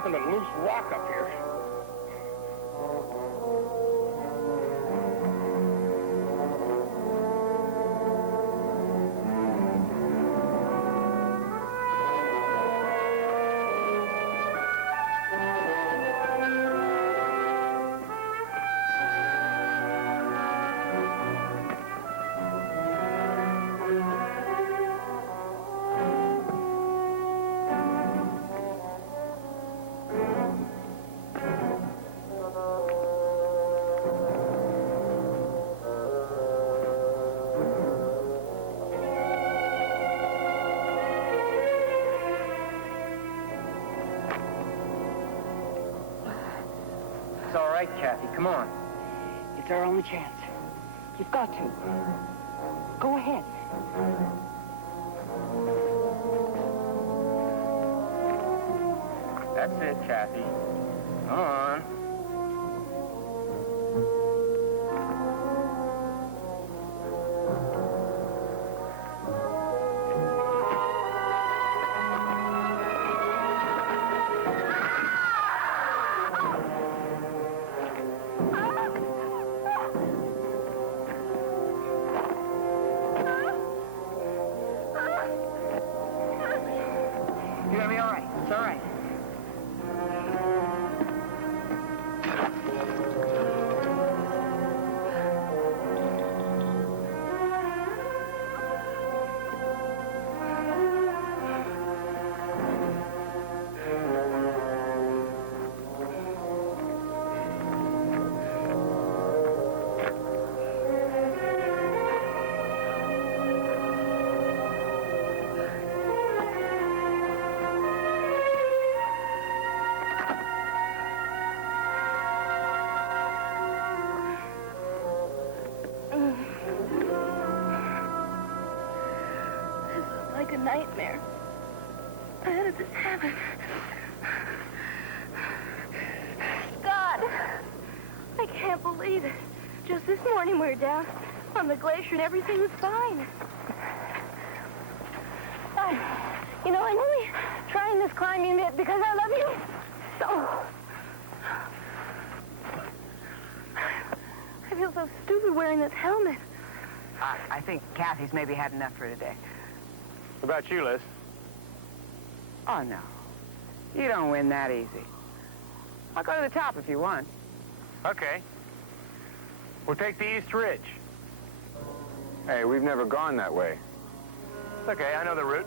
nothing but loose rock up here. It's all right, Kathy. Come on. It's our only chance. You've got to. Go ahead. That's it, Kathy. Come on. You're gonna be all right. It's all right. Like a nightmare. How did this happen? God, I can't believe it. Just this morning we were down on the glacier and everything was fine. You know, I'm only trying this climbing bit because I love you so. I feel so stupid wearing this helmet. I think Kathy's maybe had enough for today. What about you, Liz? Oh, no. You don't win that easy. I'll go to the top if you want. Okay. We'll take the East Ridge. Hey, we've never gone that way. It's okay, I know the route.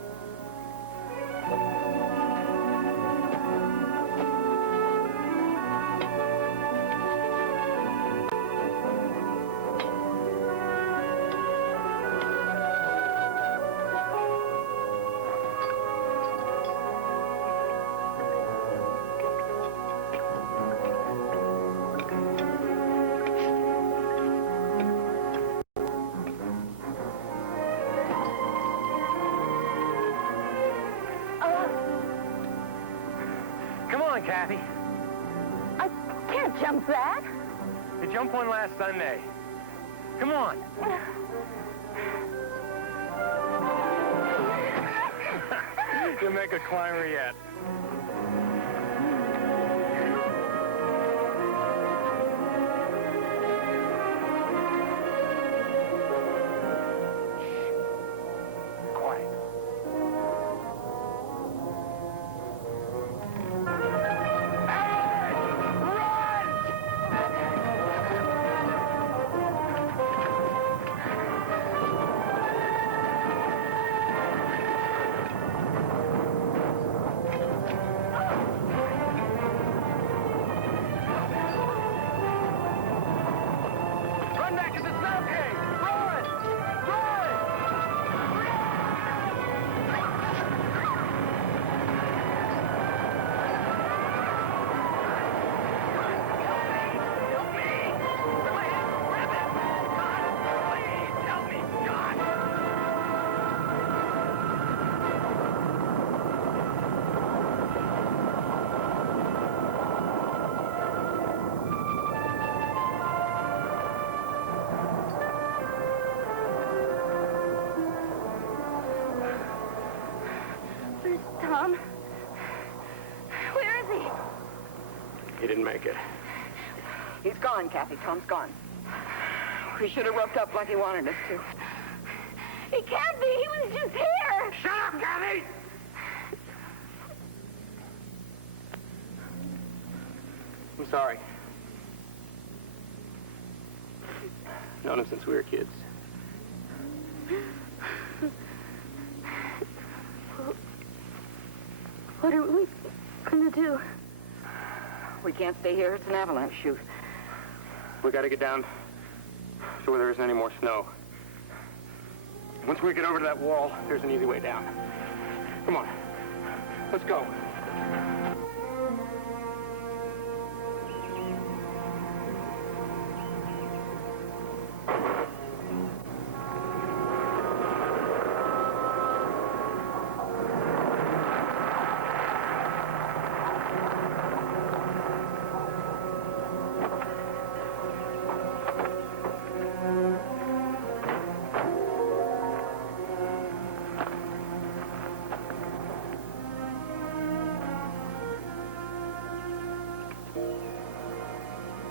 Come on, Kathy. I can't jump that. You jumped one last Sunday. Come on. You'll make a climber yet. Quiet. Run back to the snow cave! Run! Run! Help me! Go ahead! Grab it! God! Please! Help me! God! didn't make it. He's gone, Kathy. Tom's gone. We should have roped up like he wanted us to. He can't be. He was just here. Shut up, Kathy! I'm sorry. Known him since we were kids. What are we gonna do? We can't stay here. It's an avalanche chute. We gotta get down to where there isn't any more snow. Once we get over to that wall, there's an easy way down. Come on. Let's go.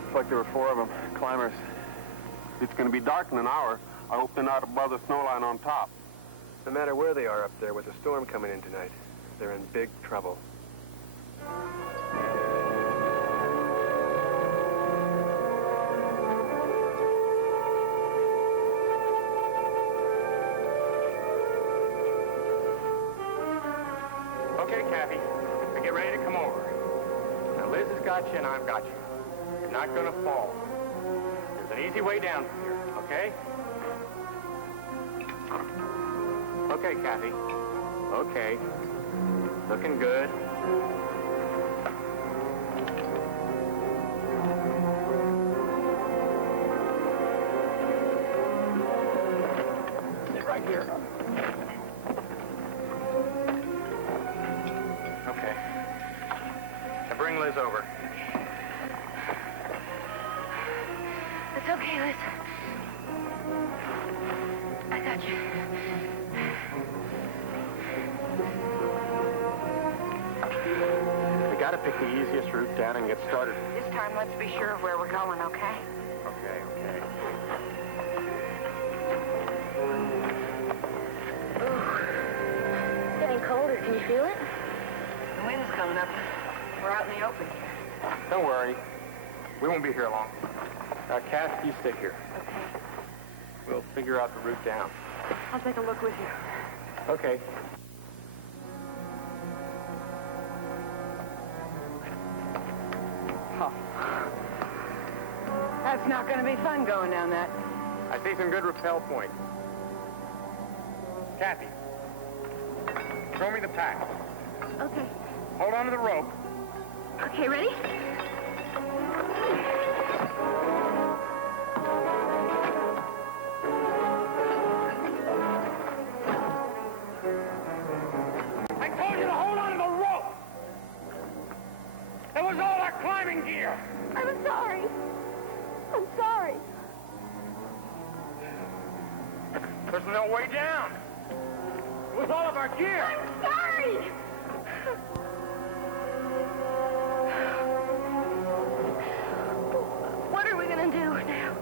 Looks like there were 4 of them, climbers. It's going to be dark in an hour. I hope they're not above the snow line on top. No matter where they are up there with a storm coming in tonight, they're in big trouble. Okay, Kathy. Now get ready to come over. Now, Liz has got you and I've got you. You're not gonna fall. There's an easy way down from here, okay? Okay, Kathy. Okay. Looking good. Sit right here. Okay. Now bring Liz over. It's okay, Liz. I got you. We gotta pick the easiest route down and get started. This time, let's be sure of where we're going, okay? Okay. It's getting colder. Can you feel it? The wind's coming up. We're out in the open. Don't worry. We won't be here long. Cass, you stay here. Okay. We'll figure out the route down. I'll take a look with you. Okay. Oh. That's not going to be fun going down that. I see some good rappel points. Kathy, throw me the pack. Okay. Hold on to the rope. Okay, ready? I told you to hold on to the rope! That was all our climbing gear! I'm sorry. I'm sorry. There's no way down! It was all of our gear! I'm sorry. What are we gonna do now?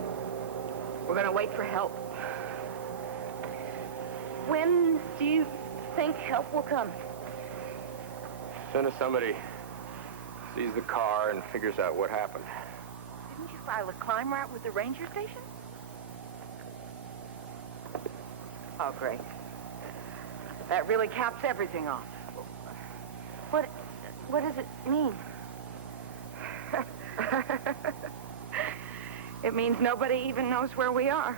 We're going to wait for help. When do you think help will come? As soon as somebody sees the car and figures out what happened. Didn't you file a climb route with the ranger station? Oh, great. That really caps everything off. What does it mean? It means nobody even knows where we are.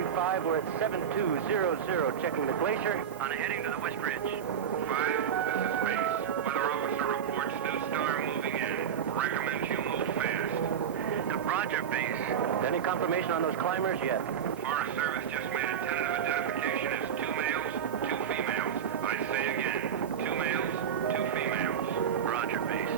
Rescue 5, we're at 7200, checking the glacier. On a heading to the West Ridge. 5, this is base. Weather officer reports new storm moving in. Recommend you move fast. Roger, base. Any confirmation on those climbers yet? Forest Service just made a tentative identification as 2 males, 2 females. I say again, 2 males, 2 females. Roger, base.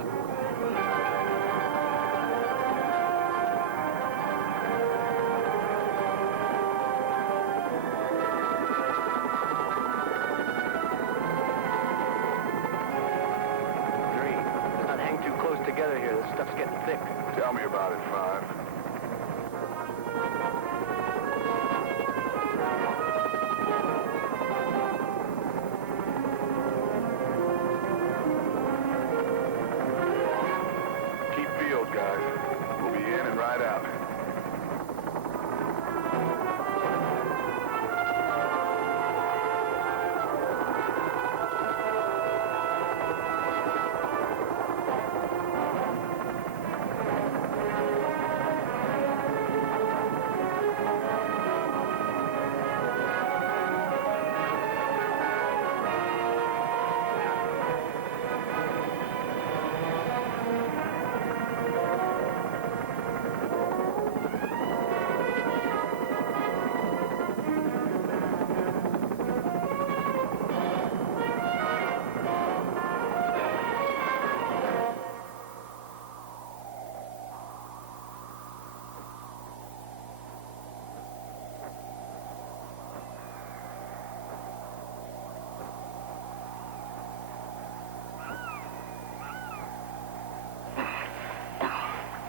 Let's not hang too close together here. This stuff's getting thick. Tell me about it, 5. Keep field, guys. We'll be in and right out.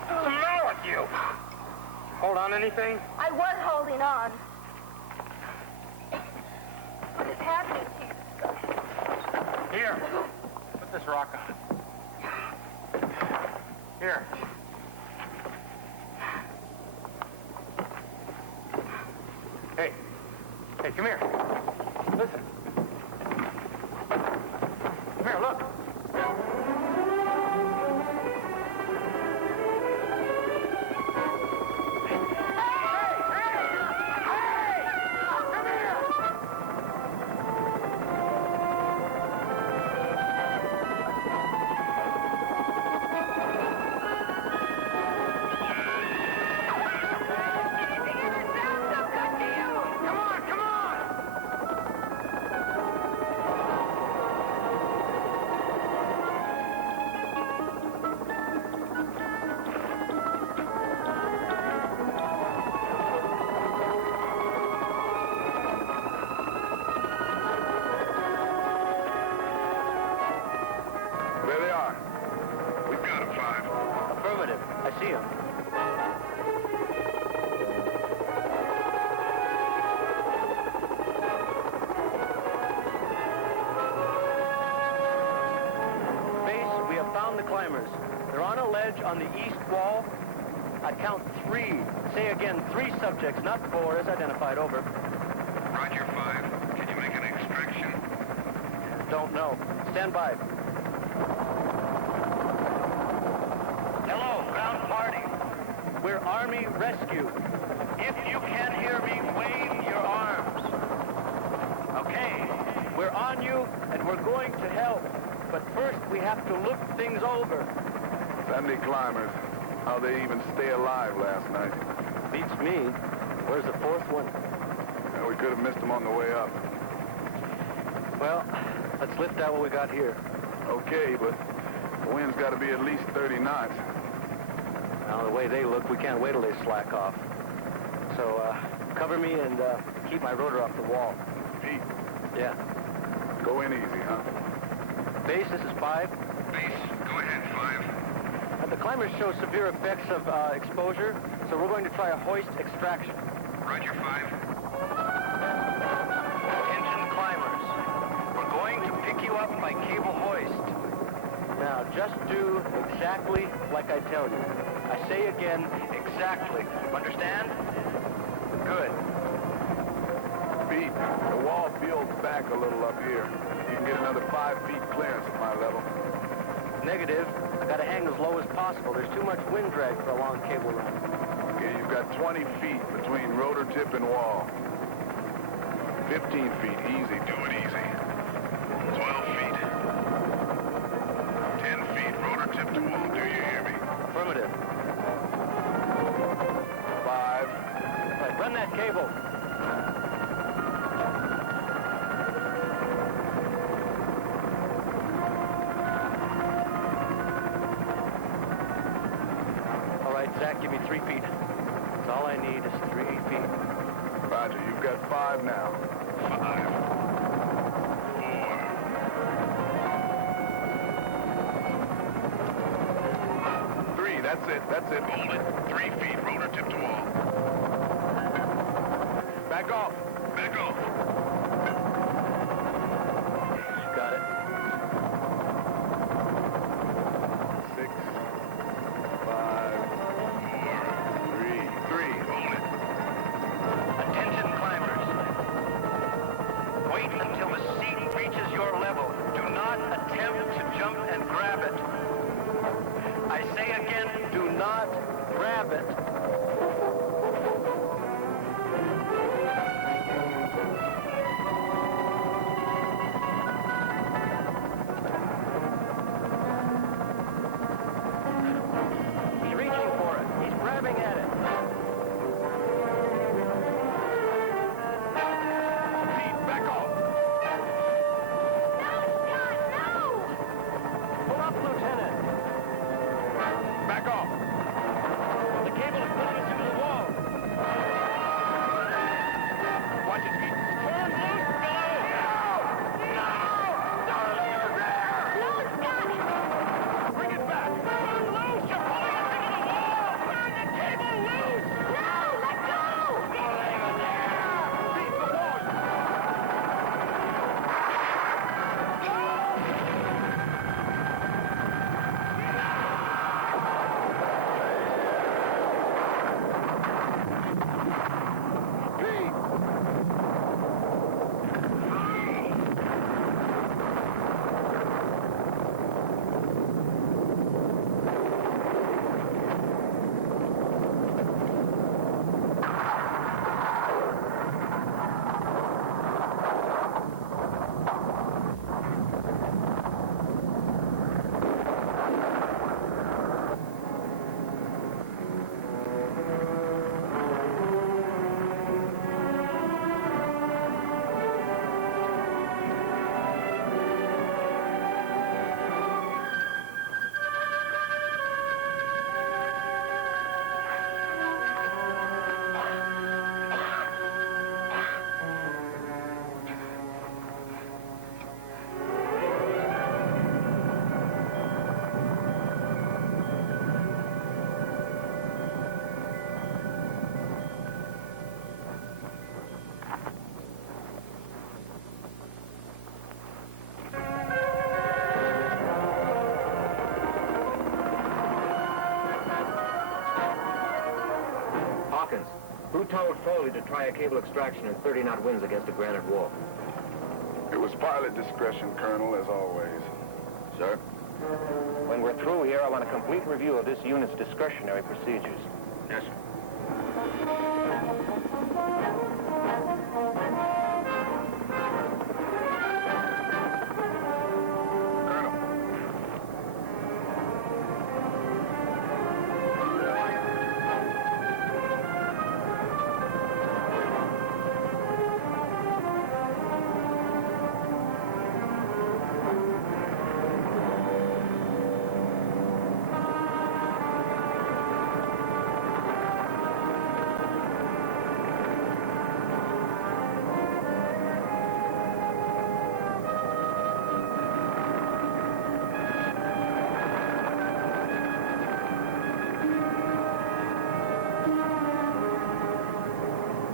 What's the matter with you? Hold on anything? I was holding on. What is happening to you, Scott? Here. Put this rock on. Here. Hey. Hey, come here. Listen. Come here, look. There they are. We've got them, 5. Affirmative. I see him. Base, we have found the climbers. They're on a ledge on the east wall. I'd count 3. Say again, 3 subjects, not 4, as identified. Over. Roger, 5. Can you make an extraction? Don't know. Stand by. Hello, ground party. We're Army Rescue. If you can hear me, wave your arms. Okay, we're on you, and we're going to help. But first, we have to look things over. Sunday climbers. How they even stay alive last night. Beats me. Where's the 4th one? Yeah, we could have missed them on the way up. Well, let's lift out what we got here. Okay, but the wind's got to be at least 30 knots. Now, the way they look, we can't wait till they slack off. So, cover me and keep my rotor off the wall. Pete, Yeah. go in easy, huh? Base, this is 5. Base, go ahead, 5. The climbers show severe effects of exposure, so we're going to try a hoist extraction. Roger, 5. Attention climbers. We're going to pick you up by cable hoist. Now, just do exactly like I tell you. I say again, exactly. Understand? Good. Pete, the wall peels back a little up here. You can get another 5 feet clearance at my level. Negative. I gotta hang as low as possible. There's too much wind drag for a long cable run. Okay, you've got 20 feet between rotor tip and wall. 15 feet, easy. Do it easy. 12 feet. 10 feet, rotor tip to wall. Do you hear me? Affirmative. 5. Right, run that cable. All right, Zach, give me 3 feet. That's all I need is 3 feet. Roger, you've got 5 now. 5. 4. 3, that's it, that's it. Hold it. 3 feet, rotor tip to wall. Back off. Back off. Got it. 6, 5, 4, 3. Hold it. Attention, climbers. Wait until the seat reaches your level. Do not attempt to jump and grab it. I say again, do not grab it. He's reaching for it. He's grabbing at it. Pete, back off. Pull up, Lieutenant. Back off. The cable is pulling us into the wall. Watch it, Pete. Turn loose below. Bring it back. Turn loose. You're pulling us into the wall. Turn the cable loose. Pete, the wall. Pete! Hawkins, who told Foley to try a cable extraction in 30-knot winds against a granite wall? It was pilot discretion, Colonel, as always. Sir? When we're through here, I want a complete review of this unit's discretionary procedures. Yes, sir. Colonel.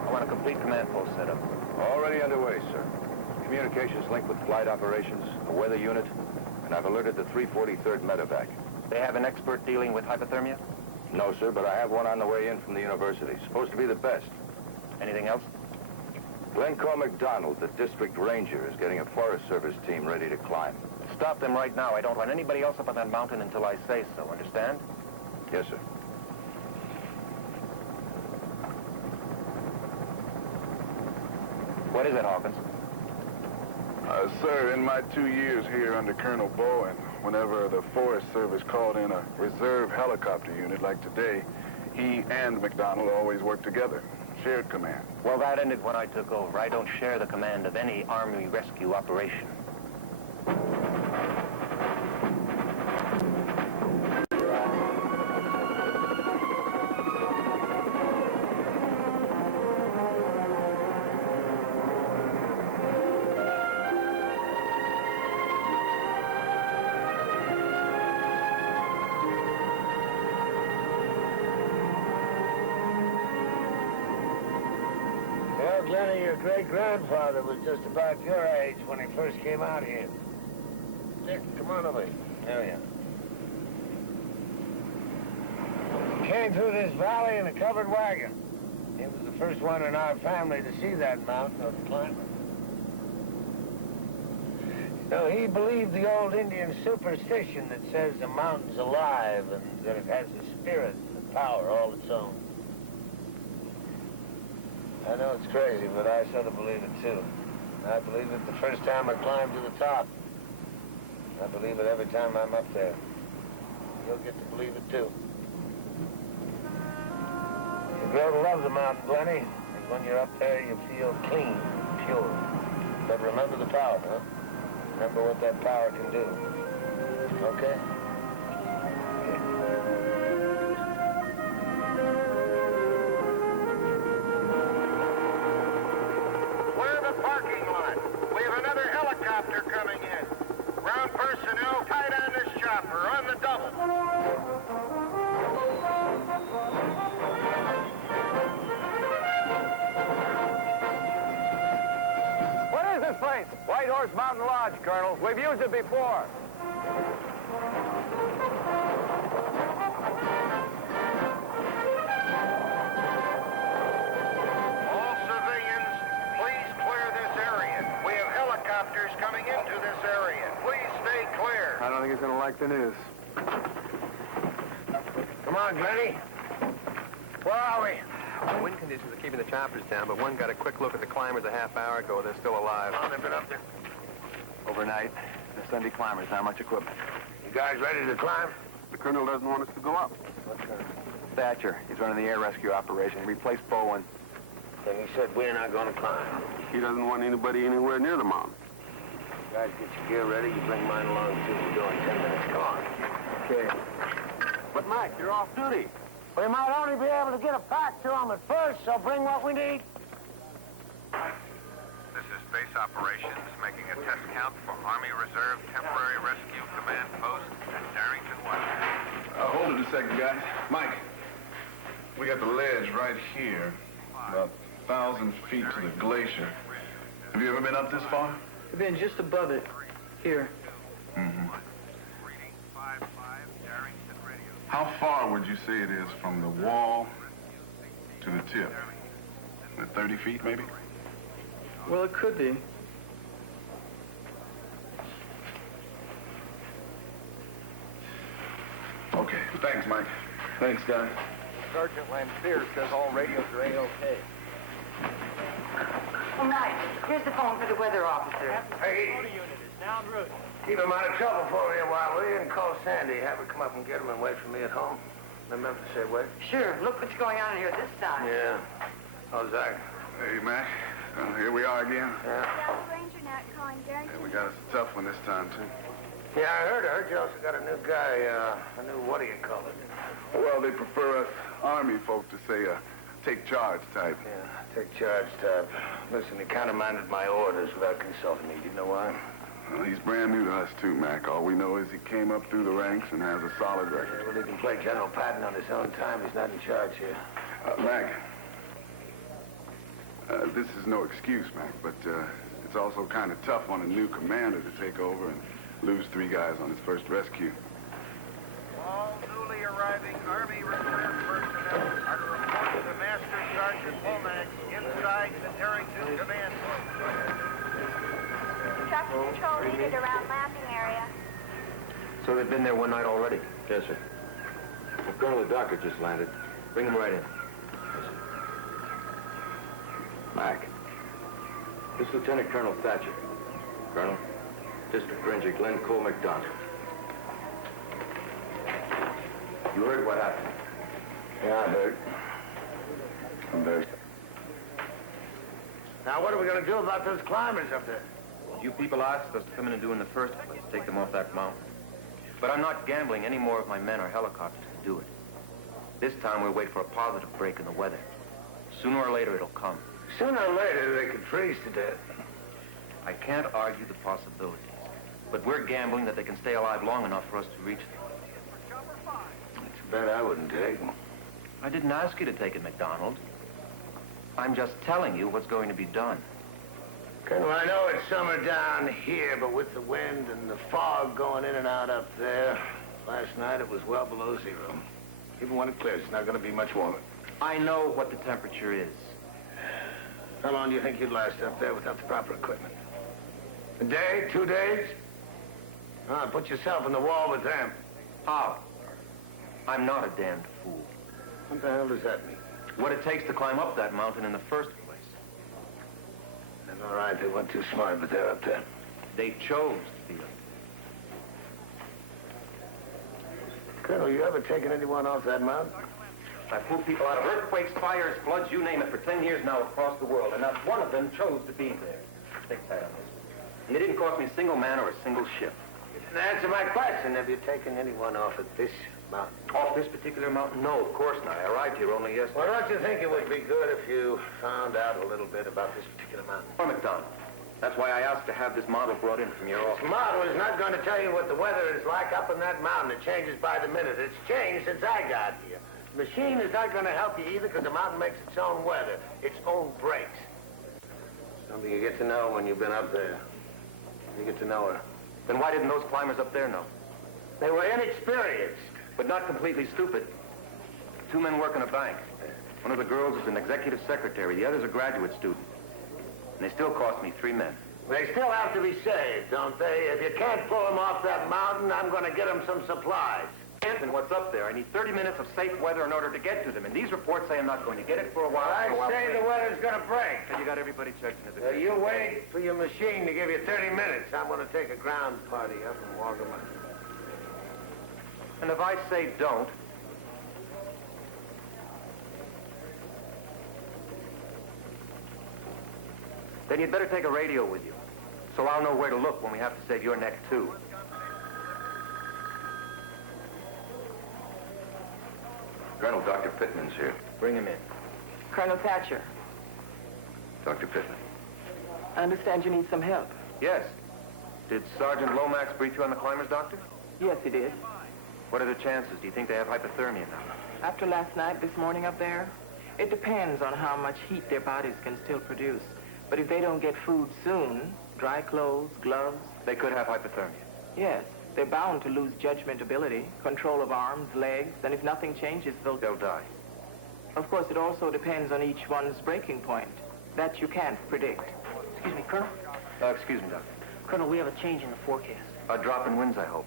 I want a complete command post set up. Already underway, sir. Communications link with flight operations, a weather unit, and I've alerted the 343rd Medevac. They have an expert dealing with hypothermia? No, sir, but I have one on the way in from the university. Supposed to be the best. Anything else? Glencore McDonald, the district ranger, is getting a Forest Service team ready to climb. Stop them right now. I don't want anybody else up on that mountain until I say so. Understand? Yes, sir. What is it, Hawkins? Sir, in my 2 years here under Colonel Bowen, whenever the Forest Service called in a reserve helicopter unit like today, he and McDonald always worked together. Shared command. Well, that ended when I took over. I don't share the command of any Army rescue operation. Well, Glenny, your great-grandfather was just about your age when he first came out here. Dick, come on over. There we are. Came through this valley in a covered wagon. He was the first one in our family to see that mountain or to climb it. You know, he believed the old Indian superstition that says the mountain's alive and that it has a spirit and a power all its own. I know it's crazy, but I sort of believe it, too. I believe it the first time I climbed to the top. I believe it every time I'm up there. You'll get to believe it, too. You grow to love the mountain, Glenny. And when you're up there, you feel clean, pure. But remember the power, huh? Remember what that power can do. Okay? Parking lot. We have another helicopter coming in. Ground personnel tied on this chopper on the double. What is this place? White Horse Mountain Lodge, Colonel. We've used it before. Coming into this area. Please stay clear. I don't think he's going to like the news. Come on, Glenny. Where are we? The wind conditions are keeping the choppers down, but one got a quick look at the climbers a half hour ago. They're still alive. Oh, they've been up there. Overnight, the Sunday climbers, not much equipment. You guys ready to climb? The colonel doesn't want us to go up. What colonel? Thatcher, he's running the air rescue operation. He replaced Bowen. Then he said we're not going to climb. He doesn't want anybody anywhere near the mountain. Guys, get your gear ready. You bring mine along, too. We'll go in 10 minutes. Come on. Okay. But, Mike, you're off duty. We might only be able to get a pack to them at first, so bring what we need. This is Base Operations, making a test count for Army Reserve Temporary Rescue Command Post at Darrington, Washington. Hold it a second, guys. Mike, we got the ledge right here, about 1,000 feet to the glacier. Have you ever been up this far? We've been just above it, here. Mm-hmm. How far would you say it is from the wall to the tip? 30 feet, maybe? Well, it could be. Okay, thanks, Mike. Thanks, guys. Sergeant Lamphere says all radios are A-OK. All right, here's the phone for the weather officer. Hey, keep him out of trouble for me a while, will you? And call Sandy. Have her come up and get him and wait for me at home. Remember to say wait. Sure, look what's going on here this time. Yeah. How's that? Hey, Mac. Here we are again. Yeah. South Ranger Nat calling Darrington. We got us a tough one this time, too. Yeah, I heard you also got a new guy, a new what do you call it? Well, they prefer us Army folk to say take charge type. Yeah, take charge type. Listen, he countermanded my orders without consulting me. Do you know why? Well, he's brand new to us, too, Mac. All we know is he came up through the ranks and has a solid record. Yeah, well, he can play General Patton on his own time. He's not in charge here. Mac, this is no excuse, Mac, but it's also kind of tough on a new commander to take over and lose 3 guys on his first rescue. All newly arriving Army Reserve personnel are to report to Master Sergeant Womack inside the Darrington Command Post. Traffic control needed around landing area. So they've been there one night already? Yes, sir. Well, Colonel the doctor just landed. Bring him right in. Yes, sir. Mac, This is Lieutenant Colonel Thatcher. Colonel, District Ranger Glenn Cole McDonald. You heard what happened? Yeah, I heard. I'm very... Now, what are we going to do about those climbers up there? You people asked us to come in and do in the first place, take them off that mountain. But I'm not gambling any more of my men or helicopters to do it. This time we'll wait for a positive break in the weather. Sooner or later it'll come. Sooner or later, they could freeze to death. I can't argue the possibilities, but we're gambling that they can stay alive long enough for us to reach them. It's a bet I wouldn't take. I didn't ask you to take it, McDonald. I'm just telling you what's going to be done. Colonel, I know it's summer down here, but with the wind and the fog going in and out up there, last night it was well below zero. Even when it clears, it's not going to be much warmer. I know what the temperature is. How long do you think you'd last up there without the proper equipment? A day? 2 days? Put yourself in the wall with them. How? I'm not a damned fool. What the hell does that mean? What it takes to climb up that mountain in the first place. That's all right, they weren't too smart, but they're up there. They chose to be up there. Colonel, you ever taken anyone off that mountain? I pulled people out of earthquakes, fires, floods, you name it, for 10 years now across the world, and not one of them chose to be there. Take that on this. And it didn't cost me a single man or a single ship. You didn't answer my question. Have you taken anyone off at this mountain? Off this particular mountain? No, of course not. I arrived here only yesterday. Well, don't you think it would be good if you found out a little bit about this particular mountain? Oh, McDonald. That's why I asked to have this model brought in from your office. This model is not going to tell you what the weather is like up in that mountain. It changes by the minute. It's changed since I got here. The machine is not going to help you either because the mountain makes its own weather, its own breaks. Something you get to know when you've been up there. You get to know her. Then why didn't those climbers up there know? They were inexperienced. But not completely stupid. 2 men work in a bank. One of the girls is an executive secretary. The other's a graduate student. And they still cost me 3 men. They still have to be saved, don't they? If you can't pull them off that mountain, I'm going to get them some supplies. And what's up there? I need 30 minutes of safe weather in order to get to them. And these reports say I'm not going to get it for a while. I say the weather's going to break. And you got everybody checked into the... You wait for your machine to give you 30 minutes. I'm going to take a ground party up and walk them up. And if I say don't... then you'd better take a radio with you. So I'll know where to look when we have to save your neck, too. Colonel, Dr. Pittman's here. Bring him in. Colonel Thatcher, Dr. Pittman. I understand you need some help. Yes. Did Sergeant Lomax brief you on the climbers, Doctor? Yes, he did. What are the chances? Do you think they have hypothermia now? After last night, this morning up there, it depends on how much heat their bodies can still produce. But if they don't get food soon, dry clothes, gloves... They could have hypothermia. Yes, they're bound to lose judgment ability, control of arms, legs, and if nothing changes, they'll die. Of course, it also depends on each one's breaking point. That you can't predict. Excuse me, Colonel. Excuse me, Doctor. Colonel, we have a change in the forecast. A drop in winds, I hope.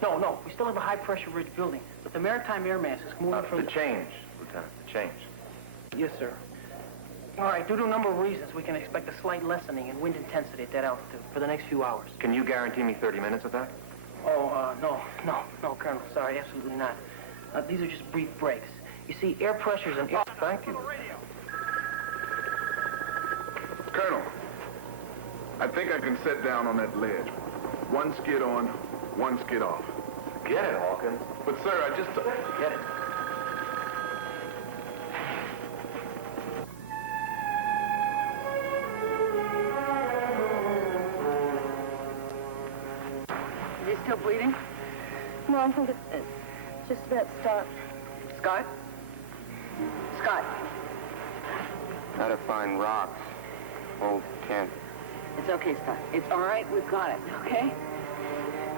No, we still have a high-pressure ridge building, but the maritime air mass is moving from... The change, Lieutenant, the change. Yes, sir. All right, due to a number of reasons, we can expect a slight lessening in wind intensity at that altitude for the next few hours. Can you guarantee me 30 minutes of that? Oh, no, Colonel, sorry, absolutely not. These are just brief breaks. You see, air pressures and air... Thank you. Colonel, I think I can set down on that ledge. 1 skid on, 1 skid off. Get it, Hawkins. But, sir, I just... Get it. Is he still bleeding? No, I think it's just about stopped. Scott? Scott. Gotta find rocks. Old tent. It's okay, Scott. It's all right. We've got it, okay?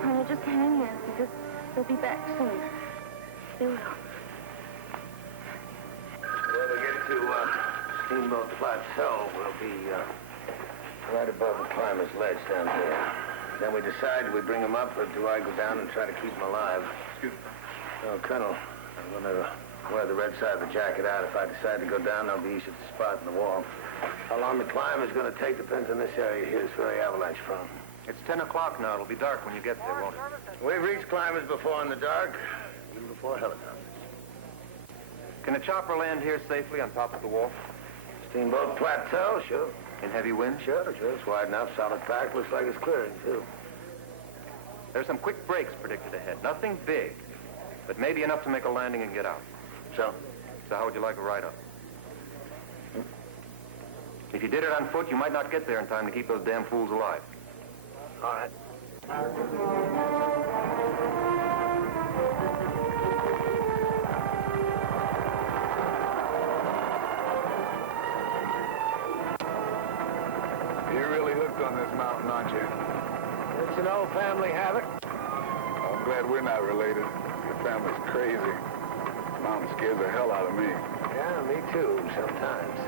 Honey, just hang there because they'll be back soon. They will. When we get to Steamboat Plateau, we'll be right above the climber's ledge down there. Then we decide do we bring him up or do I go down and try to keep him alive? Excuse me. No, Colonel, I'm going to Wear the red side of the jacket out. If I decide to go down, I'll be east of the spot in the wall. How long the climb is going to take depends on this area here. It's very avalanche prone. It's 10 o'clock now. It'll be dark when you get there, won't it? We've reached climbers before in the dark, even before helicopters. Can a chopper land here safely on top of the wall? Steamboat plateau, sure. In heavy wind? Sure. It's wide enough, solid pack. Looks like it's clearing, too. There's some quick breaks predicted ahead. Nothing big, but maybe enough to make a landing and get out. So how would you like a ride-up? If you did it on foot, you might not get there in time to keep those damn fools alive. All right. You're really hooked on this mountain, aren't you? It's an old family habit. I'm glad we're not related. Your family's crazy. Mountain scares the hell out of me. Yeah, me too, sometimes.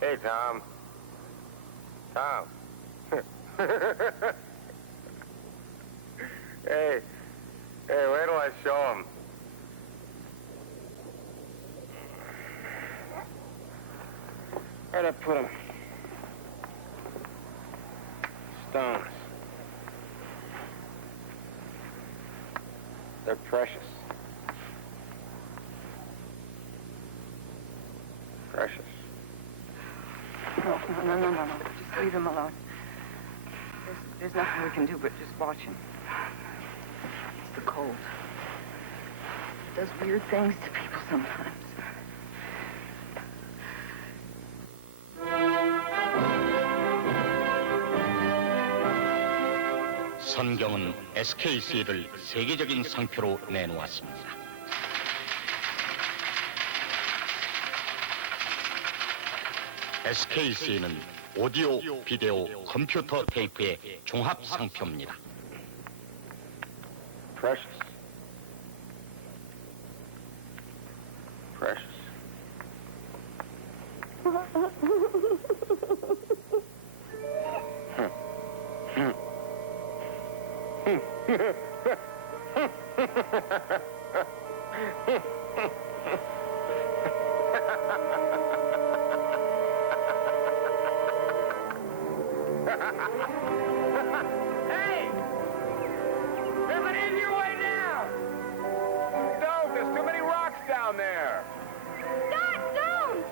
Hey, Tom. Tom. Hey, wait till I show him. Where'd I put him? Stones. They're precious. Precious. No. Just leave him alone. There's nothing we can do but just watch him. It's the cold. It does weird things to people sometimes. 선경은 SKC를 세계적인 상표로 내놓았습니다. SKC는 오디오, 비디오, 컴퓨터 테이프의 종합 상표입니다. Precious. Precious. Hey! There's an easier way down! Don't! There's too many rocks down there! Scott, don't!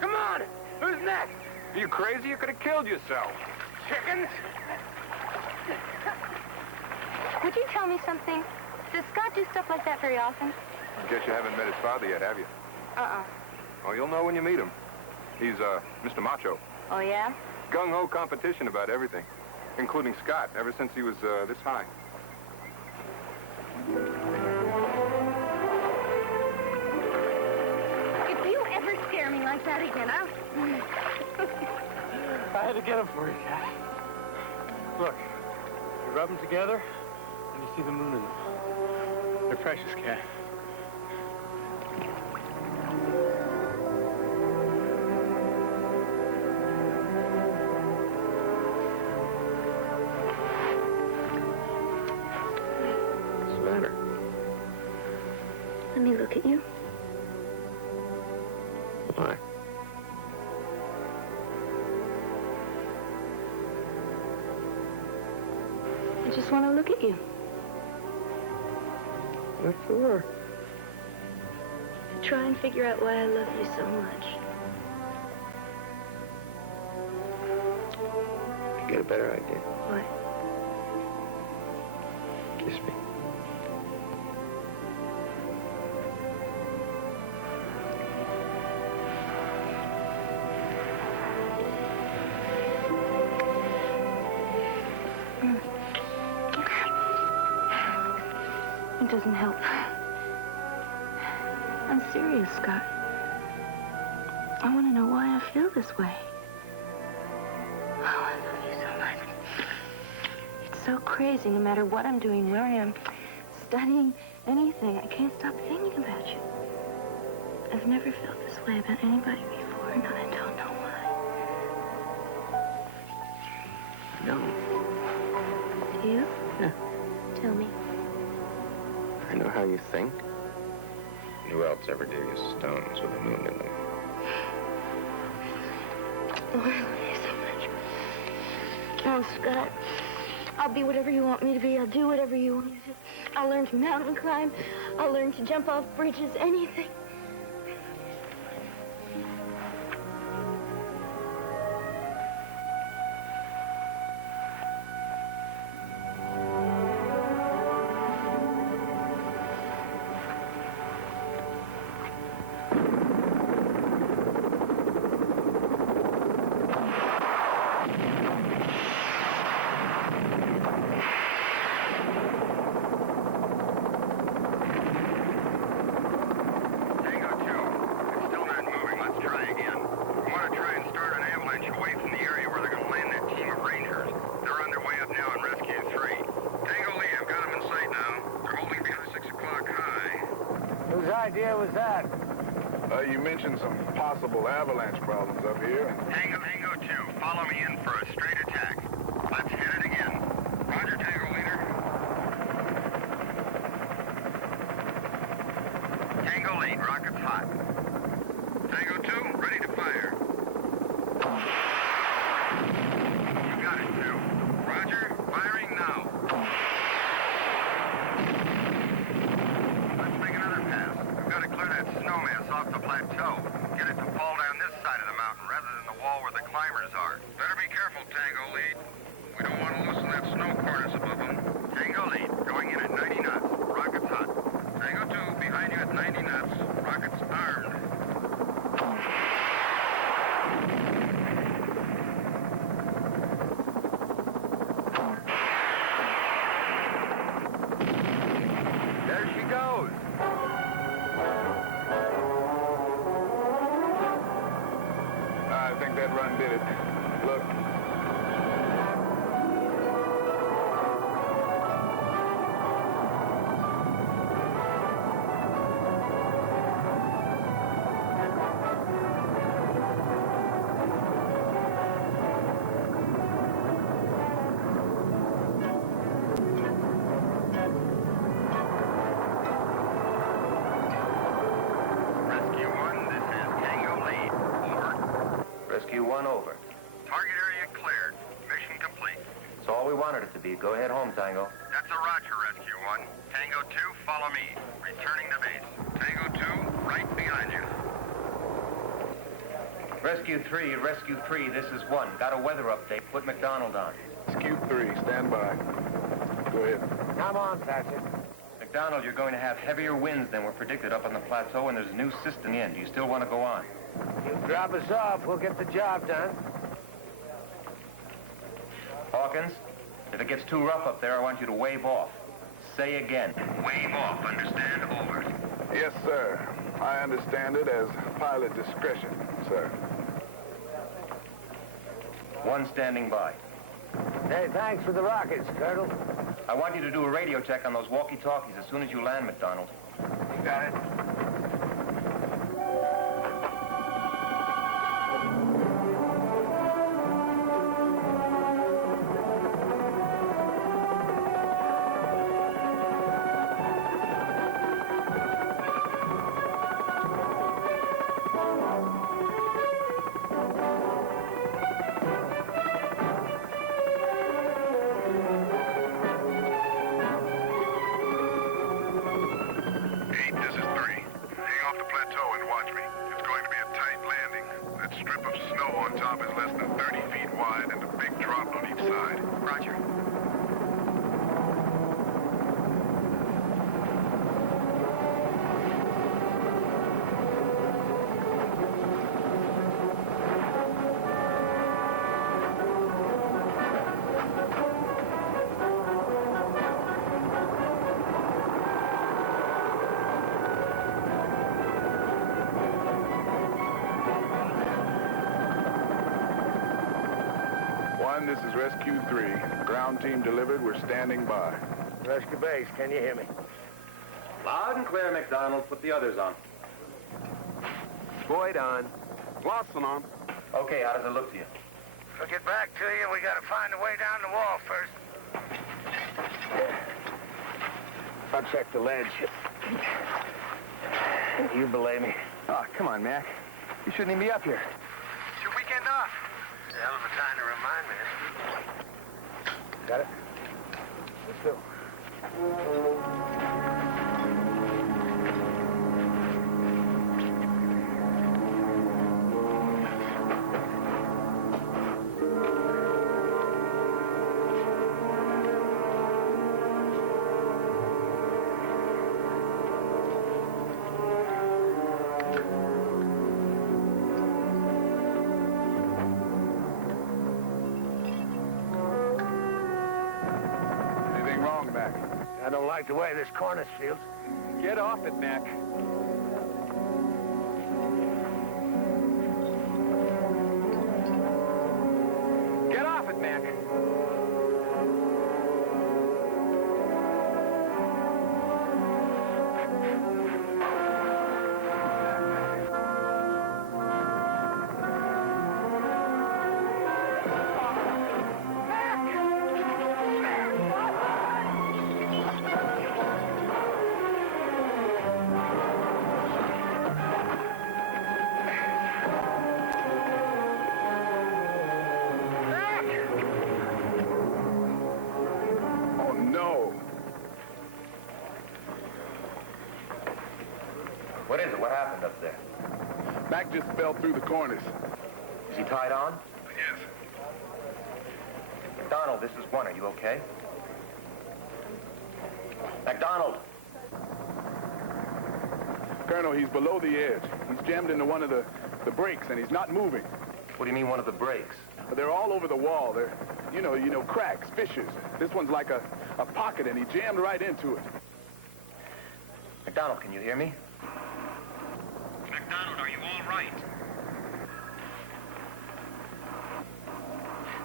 Come on! Who's next? Are you crazy? You could have killed yourself. Chickens? Would you tell me something? Does Scott do stuff like that very often? Guess you haven't met his father yet, have you? Uh-uh. Oh, you'll know when you meet him. He's, Mr. Macho. Oh, yeah? Gung-ho competition about everything, including Scott, ever since he was, this high. If you ever scare me like that again, I'll... I had to get them for you, Cat. Look, you rub them together, and you see the moon in them. They're precious, Cat. What's the matter? Let me look at you. Why? I just want to look at you. What for? To try and figure out why I love you so much. I get a better idea. What? Kiss me. It doesn't help. I'm serious, Scott. I want to know why I feel this way. Oh, I love you so much. It's so crazy. No matter what I'm doing, where I am, studying, anything, I can't stop thinking about you. I've never felt this way about anybody before, and I don't know why. No. You? Yeah. Tell me. I know how you think. Who else ever gave you stones with a moon in them? Oh, I love you so much. Oh, Scott, I'll be whatever you want me to be. I'll do whatever you want me to do. I'll learn to mountain climb. I'll learn to jump off bridges, anything. Whose idea was that? You mentioned some possible avalanche problems up here. Tango 2, follow me in for a straight attack. Let's hit it again. Roger, Tango Leader. Tango Lead, rockets hot. Tango 2, ready to fire. You got it, 2. Roger, firing now. Let's make another pass. We've got to clear that snow mass off the plateau. Get it to fall down this side of the mountain rather than the wall where the climbers are. Better be careful, Tango Lead. We don't want to loosen that snow cornice above them. Tango Lead, going in at 90 knots. Rockets hot. Tango 2, behind you at 90 knots. Rockets armed. There she goes. I think that run did it. Look. Rescue 1, this is Tango Lead. Over. Rescue 1 over. Target area cleared. Mission complete. It's all we wanted it to be. Go ahead home, Tango. That's a Roger, Rescue 1. Tango 2, follow me. Returning to base. Tango 2, right behind you. Rescue 3, this is 1. Got a weather update. Put McDonald on. Scoop 3, stand by. Go ahead. Come on, Thatcher. McDonald, you're going to have heavier winds than were predicted up on the plateau, and there's a new system in. Do you still want to go on? You drop us off, we'll get the job done. Hawkins, if it gets too rough up there, I want you to wave off. Say again. Wave off, understand? Over. Yes, sir. I understand it as pilot discretion, sir. 1 standing by. Hey, thanks for the rockets, Colonel. I want you to do a radio check on those walkie-talkies as soon as you land, McDonald. You got it. Roger. 1, this is Rescue 3. Ground team delivered. We're standing by. Rescue base, can you hear me? Loud and clear, McDonald. Put the others on. Boyd on. Watson on. Okay, how does it look to you? We'll get back to you. We gotta find a way down the wall first. I'll check the ledge. You belay me. Oh, come on, Mac. You shouldn't even be up here. It's your weekend off. Hell of a time to remind me. Got it? Let's go. Anything wrong, Mac? I don't like the way this cornice feels. Get off it, Mac. Get off it, Mac. Oh, no. What is it? What happened up there? Mac just fell through the cornice. Is he tied on? Yes. McDonald, this is 1. Are you okay? McDonald! Colonel, he's below the edge. He's jammed into one of the brakes, and he's not moving. What do you mean, one of the brakes? They're all over the wall. They're, you know, cracks, fissures. This one's like a pocket, and he jammed right into it. McDonald, can you hear me? McDonald, are you all right?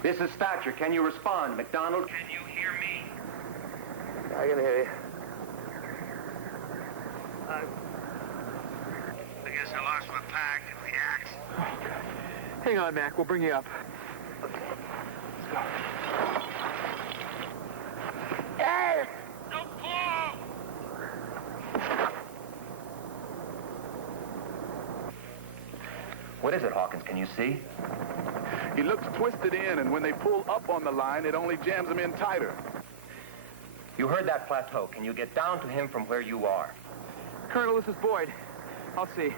This is Thatcher. Can you respond, McDonald? Can you hear me? I can hear you. I guess I lost my pack and the axe. Hang on, Mac. We'll bring you up. Hey! No pull! What is it, Hawkins? Can you see? He looks twisted in, and when they pull up on the line, it only jams him in tighter. You heard that plateau. Can you get down to him from where you are? Colonel, this is Boyd. I'll see.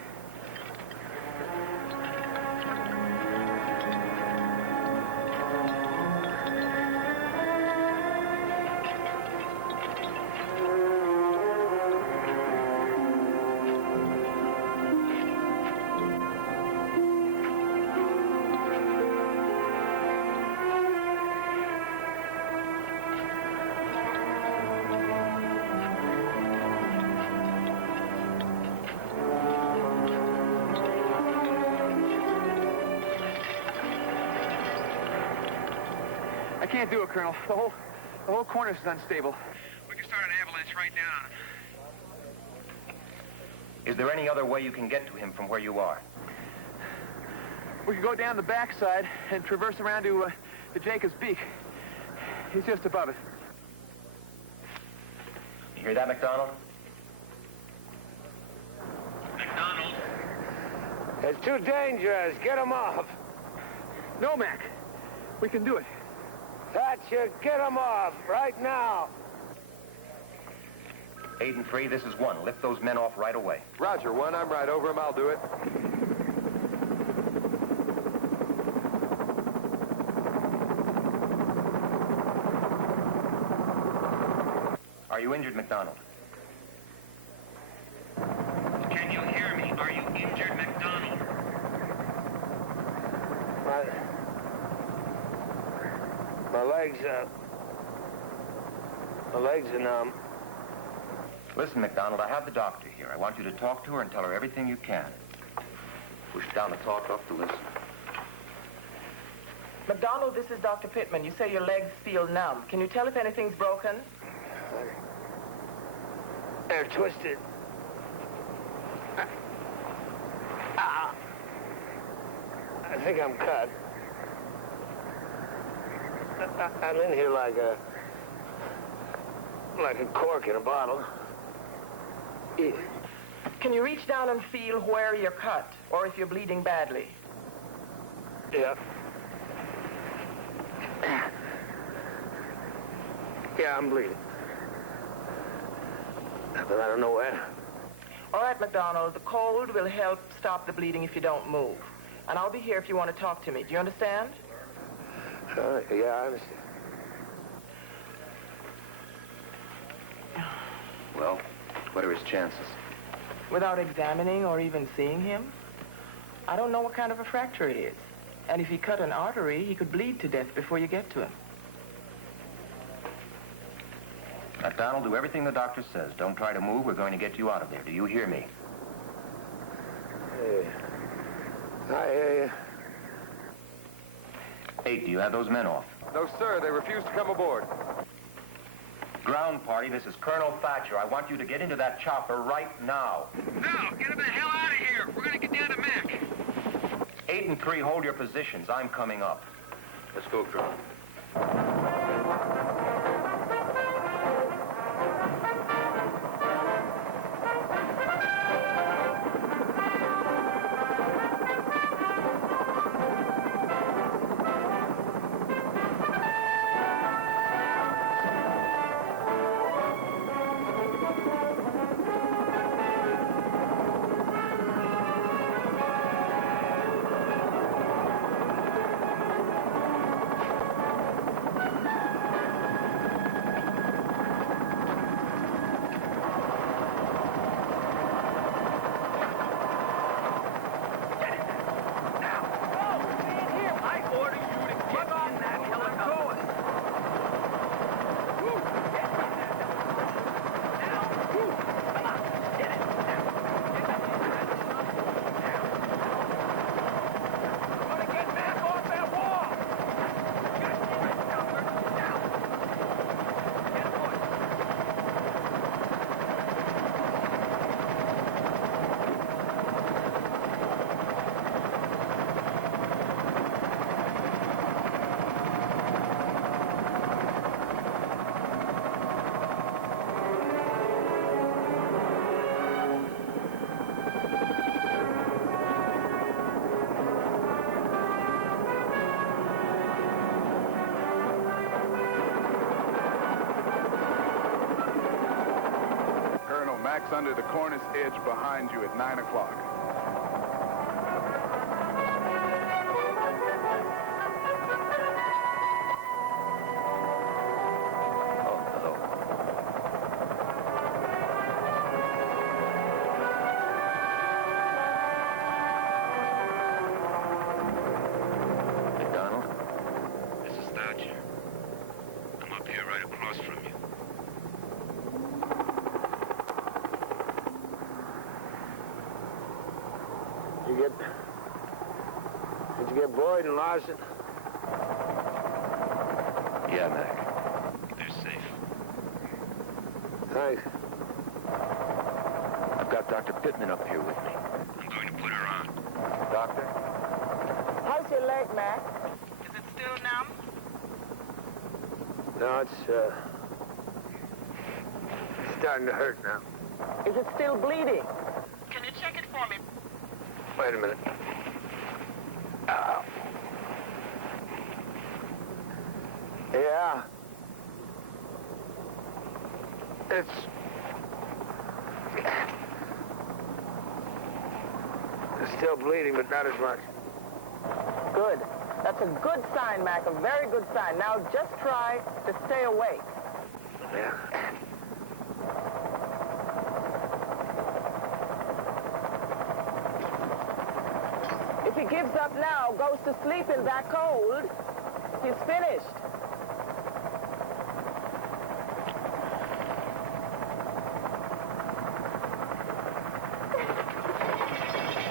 I can't do it, Colonel. The whole cornice is unstable. We can start an avalanche right down. Is there any other way you can get to him from where you are? We can go down the backside and traverse around to Jacob's Beak. He's just above it. You hear that, McDonald? McDonald? It's too dangerous. Get him off. No, Mac. We can do it. Thatcher, get him off right now. 8 and 3, this is 1. Lift those men off right away. Roger, 1. I'm right over him. I'll do it. Are you injured, McDonald? Can you hear me? Are you injured, McDonald? My legs are numb. Listen, McDonald, I have the doctor here. I want you to talk to her and tell her everything you can. Push down the talk off to listen. McDonald, this is Dr. Pittman. You say your legs feel numb. Can you tell if anything's broken? They're twisted. I think I'm cut. I'm in here like a cork in a bottle. Can you reach down and feel where you're cut, or if you're bleeding badly? Yeah. Yeah, I'm bleeding. But I don't know where. All right, McDonald, the cold will help stop the bleeding if you don't move. And I'll be here if you want to talk to me. Do you understand? Yeah, I understand. Well, what are his chances? Without examining or even seeing him? I don't know what kind of a fracture it is. And if he cut an artery, he could bleed to death before you get to him. McDonald, do everything the doctor says. Don't try to move. We're going to get you out of there. Do you hear me? I hear you. 8, do you have those men off? No, sir. They refuse to come aboard. Ground party, this is Colonel Thatcher. I want you to get into that chopper right now. No, get him the hell out of here. We're going to get down to Mac. 8 and 3, hold your positions. I'm coming up. Let's go, Colonel. Mac's under the cornice edge behind you at 9 o'clock. McDonald? This is Thatcher. I'm up here right across from you. Did you get Boyd and Larson? Yeah, Mac. They're safe. Thanks. I've got Dr. Pittman up here with me. I'm going to put her on. Doctor? How's your leg, Mac? Is it still numb? No, it's starting to hurt now. Is it still bleeding? Can you check it for me? Wait a minute. Ow. Yeah. It's still bleeding, but not as much. Good. That's a good sign, Mac, a very good sign. Now just try to stay awake. Yeah. If he gives up now, goes to sleep in that cold, he's finished.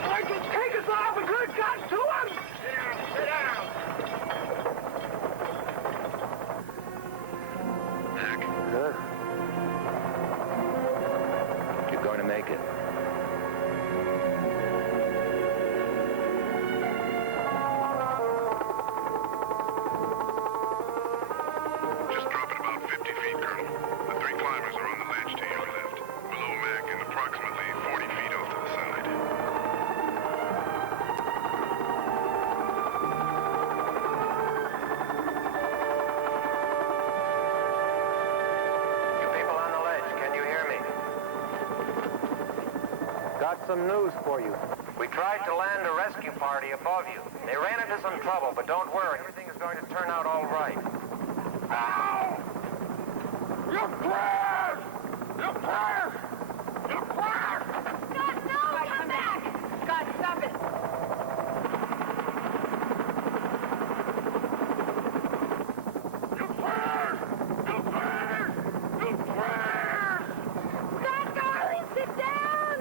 I can take us off a good gun to him! Sit down, sit down. Just drop it about 50 feet, Colonel. The three climbers are on the ledge to your left, below Mac and approximately 40 feet off to the side. You people on the ledge, can you hear me? Got some news for you. We tried to land a rescue party above you. They ran into some trouble, but don't worry. Everything is going to turn out all right. Ow! You clear! You clear! You clear! Scott, no! Come back! Scott, stop it! You clear! You clear! You clear! Scott, darling, sit down!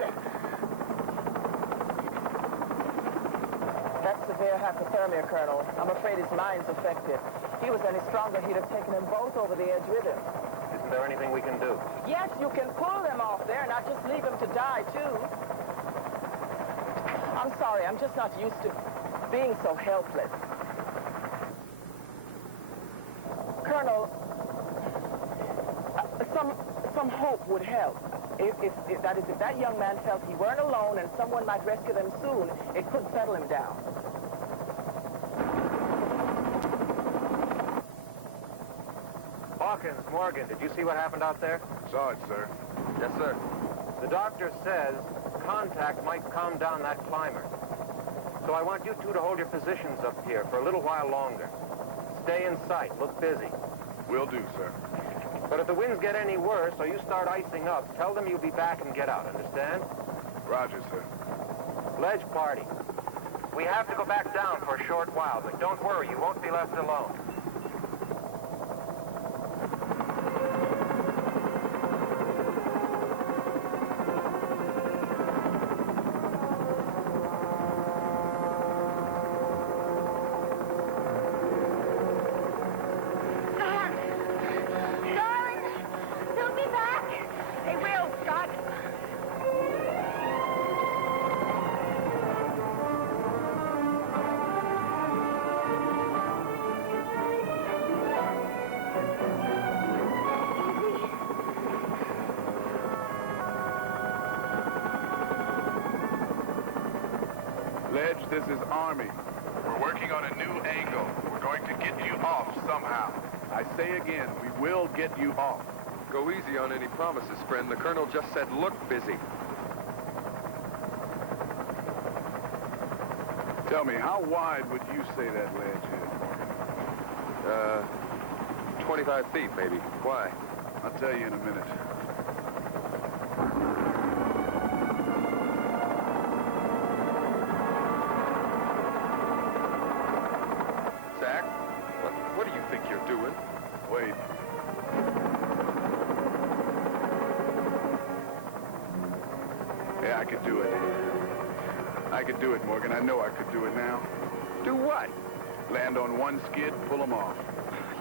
That's severe hypothermia, Colonel. I'm afraid his mind's affected. If he was any stronger, he'd have taken them both over the edge with him. Isn't there anything we can do? Yes, you can pull them off there, not just leave him to die, too. I'm sorry, I'm just not used to being so helpless. Colonel, some hope would help. If that young man felt he weren't alone and someone might rescue them soon, it could settle him down. Hawkins, Morgan, did you see what happened out there? Saw it, sir. Yes, sir. The doctor says contact might calm down that climber. So I want you two to hold your positions up here for a little while longer. Stay in sight. Look busy. Will do, sir. But if the winds get any worse or you start icing up, tell them you'll be back and get out. Understand? Roger, sir. Ledge party. We have to go back down for a short while, but don't worry. You won't be left alone. Ledge, this is Army. We're working on a new angle. We're going to get you off somehow. I say again, we will get you off. Go easy on any promises, friend. The Colonel just said look busy. Tell me, how wide would you say that ledge is? 25 feet, maybe. Why? I'll tell you in a minute. Zach, what do you think you're doing? Wait. Yeah, I could do it. I could do it, Morgan. I know I could do it now. Do what? Land on one skid, pull them off.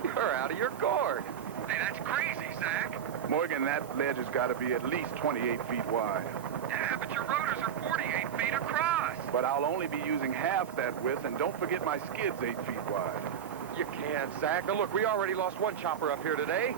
You're out of your gourd. Hey, that's crazy, Zach. Morgan, that ledge has got to be at least 28 feet wide. Yeah, but your rotors are 48 feet across. But I'll only be using half that width, and don't forget my skid's 8 feet wide. You can't, Zach. Now, look, we already lost one chopper up here today.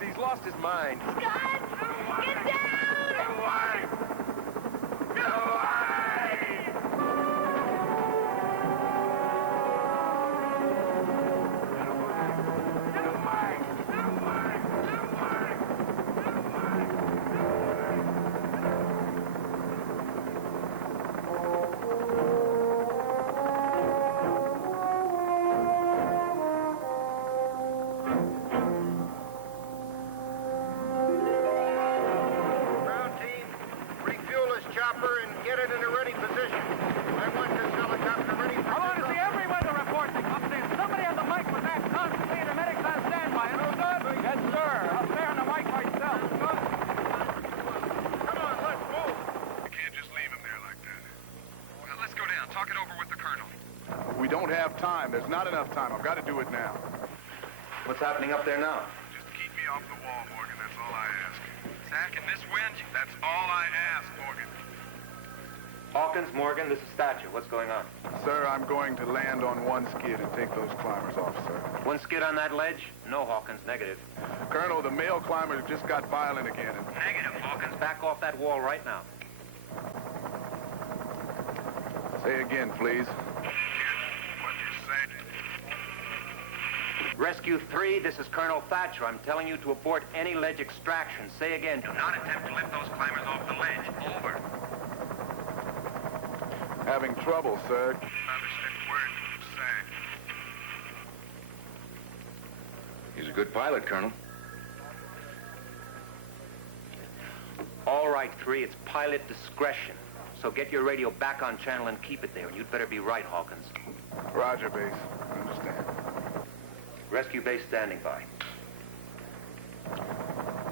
He's lost his mind. Scott! Get down! Get away! Get away! Get away! Get away! Get away! enough time. There's not enough time. I've got to do it now. What's happening up there now? Just keep me off the wall, Morgan. That's all I ask. Zach, in this wind, that's all I ask, Morgan. Hawkins, Morgan, this is Thatcher. What's going on? Sir, I'm going to land on one skid and take those climbers off, sir. One skid on that ledge? No, Hawkins, negative. Colonel, the male climbers just got violent again. And... Negative, Hawkins. Back off that wall right now. Say again, please. What you say? Rescue 3, this is Colonel Thatcher. I'm telling you to abort any ledge extraction. Say again. Do not attempt to lift those climbers off the ledge. Over. Having trouble, sir. Understand word you say. He's a good pilot, Colonel. All right, 3, it's pilot discretion. So get your radio back on channel and keep it there. And you'd better be right, Hawkins. Roger, base. Understand. Rescue base standing by.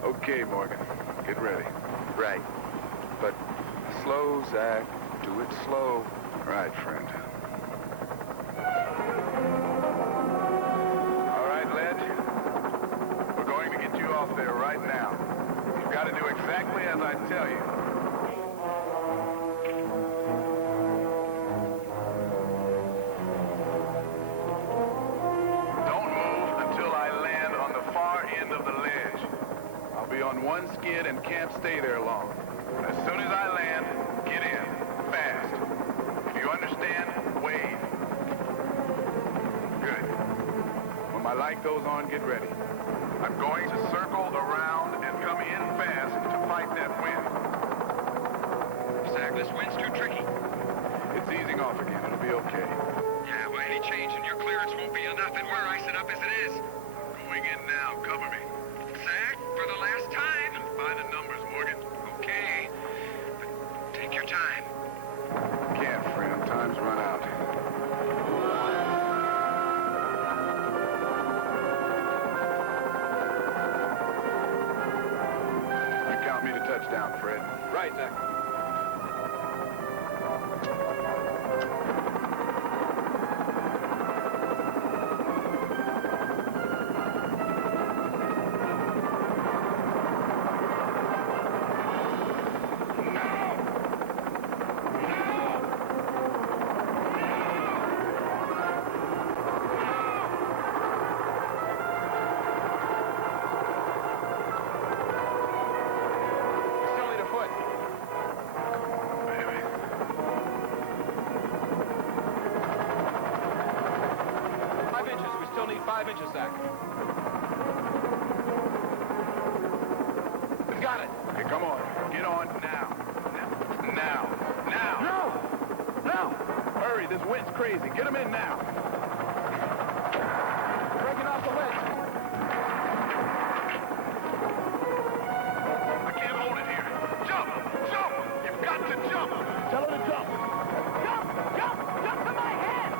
Okay, Morgan. Get ready. Right. But slow, Zach. Do it slow. Right, friend. All right, Ledge. We're going to get you off there right now. You've got to do exactly as I tell you. Don't move until I land on the far end of the ledge. I'll be on one skid and can't stay there long. As soon as I land, get in. Fast. If you understand, wave. Good. When my light goes on, get ready. I'm going to circle around and come in fast to fight that wind. Zach, this wind's too tricky. It's easing off again. It'll be okay. Yeah, well, any change in your clearance won't be enough, and we're icing up as it is. Going in now. Cover me. Zach, for the last time. By the numbers, Morgan. Okay, but take your time. Can't, friend. Time's run out. You count me to touchdown, Fred. Right, Zach. Still need a foot. 5 inches. We still need 5 inches, Zach. We got it. Okay, come on. Get on now. Now. Now. No! No! Hurry, this wind's crazy. Get them in now. Breaking off the ledge. I can't hold it here. Jump! Jump! You've got to jump! Tell her to jump. Jump! Jump! Jump to my hand!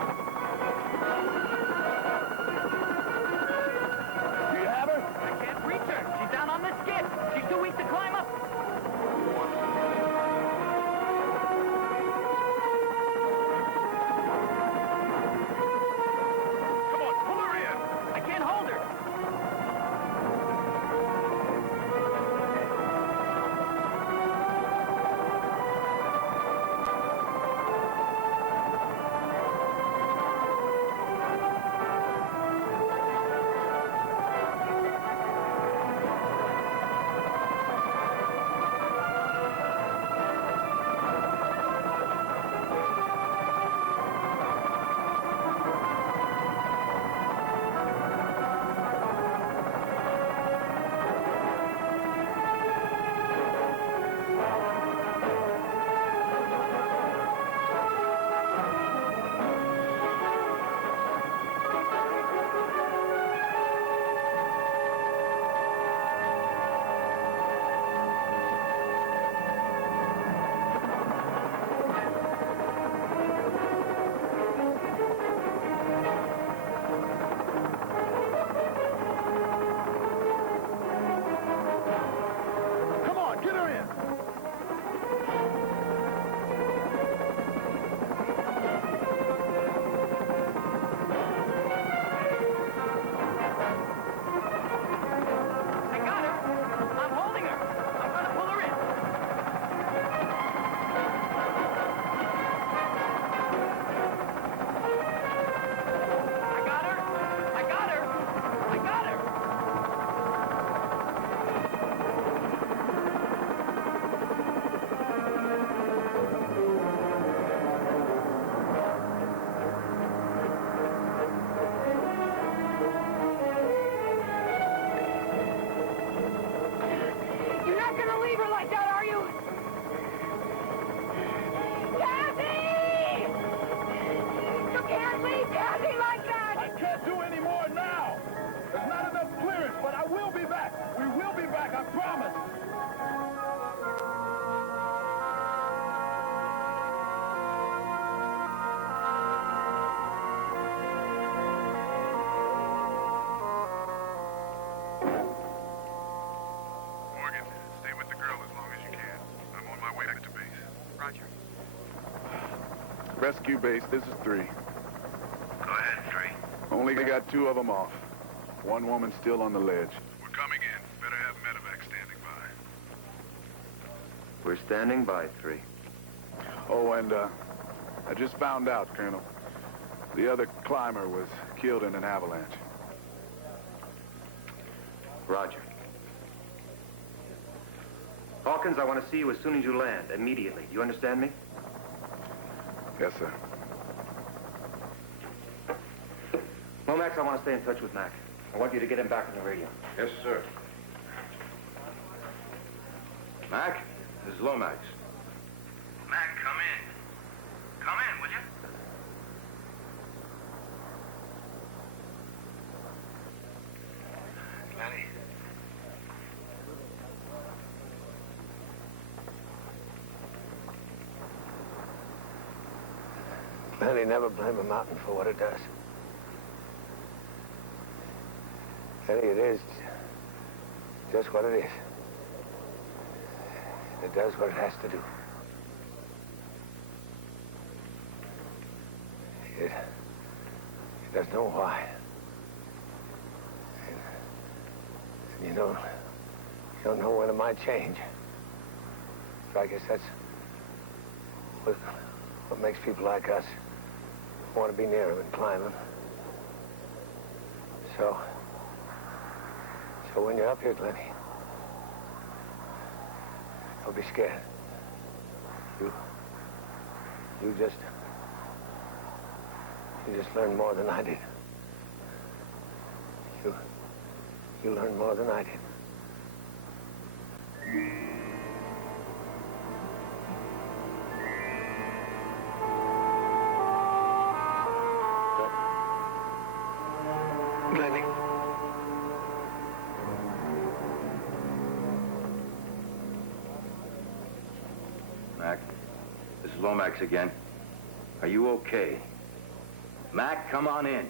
Do you have her? I can't reach her. She's down on the skid. She's too weak to climb up. Rescue base, this is 3. Go ahead, 3. Only got 2 of them off. One woman still on the ledge. We're coming in. Better have medevac standing by. We're standing by, 3. Oh, and, I just found out, Colonel. The other climber was killed in an avalanche. Roger. Hawkins, I want to see you as soon as you land, immediately. You understand me? Yes, sir. Lomax, I want to stay in touch with Mac. I want you to get him back on the radio. Yes, sir. Mac, this is Lomax. Mac, come in. Come in, will you? Lenny. Lenny, never blame a mountain for what it does. Lenny, it is just what it is. It does what it has to do. It doesn't know why. And you don't know when it might change. So I guess that's what makes people like us want to be near him and climb him. So when you're up here, Glenny, don't be scared. You just learned more than I did. You learned more than I did. Glenny. Mac, this is Lomax again. Are you okay? Mac, come on in.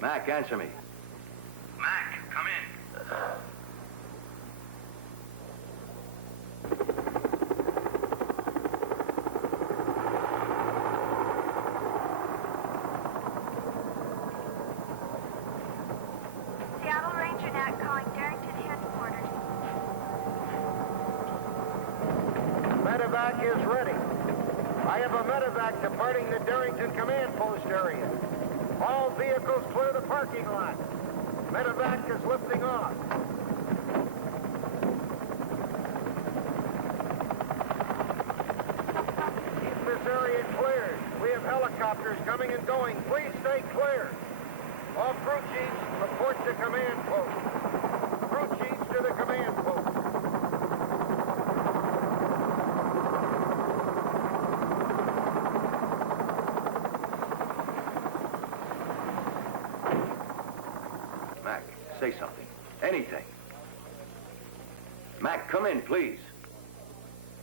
Mac, answer me. Mac, come in. Seattle Ranger Nat calling Darrington headquarters. Medevac is ready. I have a medevac departing the Darrington command post area. All vehicles clear the parking lot. Medevac is lifting off. Keep this area cleared. We have helicopters coming and going. Please stay clear. All crew chiefs, report to command post. Crew chiefs to the command post. Mac, say something. Anything. Mac, come in, please.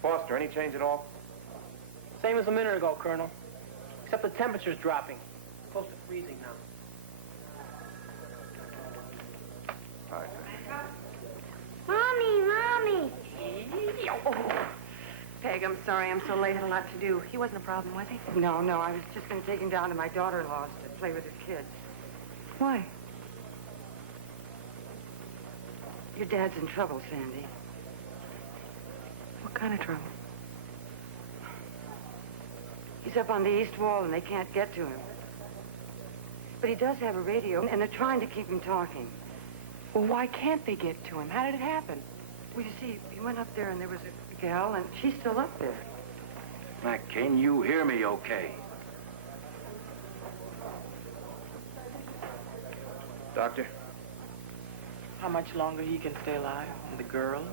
Foster, any change at all? Same as a minute ago, Colonel. Except the temperature's dropping. Close to freezing now. All right. Mommy! Peg, I'm sorry I'm so late. Had a lot to do. He wasn't a problem, was he? No. I was just going to take him down to my daughter-in-law's to play with his kids. Why? Your dad's in trouble, Sandy. What kind of trouble? He's up on the east wall and they can't get to him. But he does have a radio and they're trying to keep him talking. Well, why can't they get to him? How did it happen? Well, you see, he went up there and there was a gal and she's still up there. Mac, can you hear me okay? Doctor? How much longer he can stay alive? And the girl,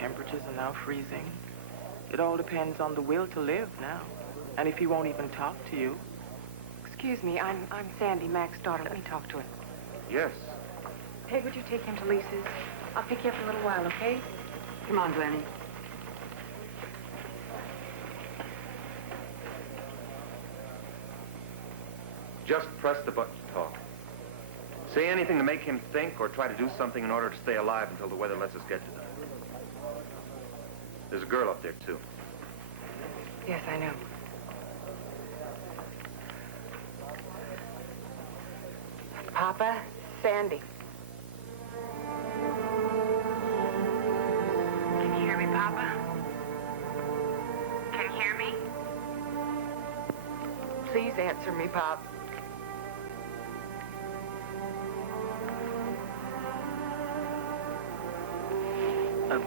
temperatures are now freezing. It all depends on the will to live now. And if he won't even talk to you. Excuse me, I'm Sandy, Mac's daughter. Let me talk to him. Yes. Peg, would you take him to Lisa's? I'll pick you up in a little while, okay? Come on, Glenny. Just press the button to talk. Say anything to make him think or try to do something in order to stay alive until the weather lets us get to them. There's a girl up there, too. Yes, I know. Papa, Sandy. Can you hear me, Papa? Can you hear me? Please answer me, Pop.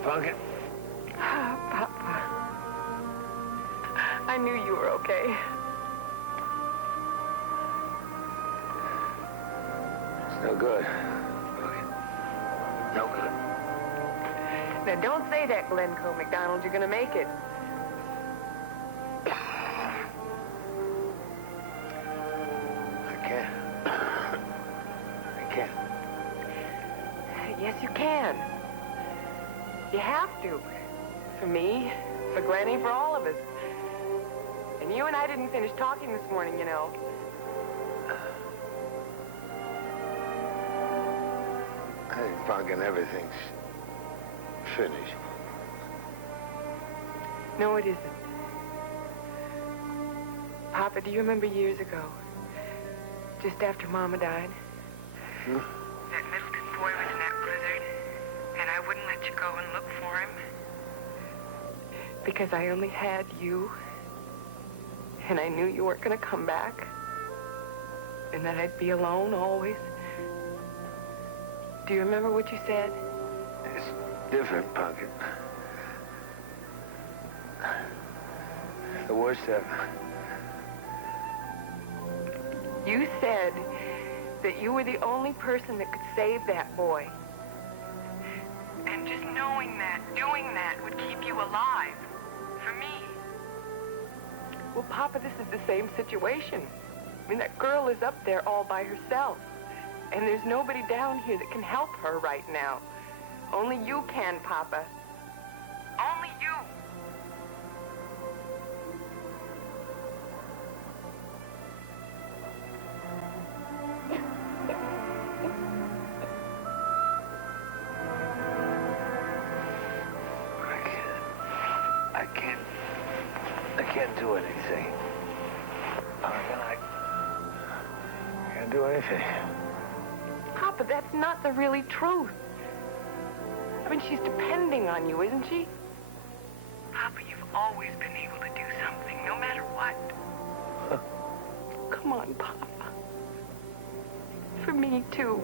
Pumpkin. Papa. I knew you were okay. It's no good. Pumpkin. No good. Now, don't say that, Glencoe McDonald. You're gonna make it. I can't. I can't. Yes, you can. You have to. For me, for Glennie, for all of us. And you and I didn't finish talking this morning, you know. I think, Pumpkin, everything's finished. No, it isn't. Papa, do you remember years ago, just after Mama died? That Middleton boy was in that blizzard, and I wouldn't let you go and look for him. Because I only had you, and I knew you weren't going to come back, and that I'd be alone always. Do you remember what you said? It's different, Pumpkin. The worst ever. You said that you were the only person that could save that boy. And just knowing that, doing that, would keep you alive. For me. Well, Papa, this is the same situation. I mean, that girl is up there all by herself. And there's nobody down here that can help her right now. Only you can, Papa. Only you. I can't do anything. Pumpkin, I can't do anything. Papa, that's not the really truth. I mean, she's depending on you, isn't she? Papa, you've always been able to do something, no matter what. Come on, Papa. For me, too.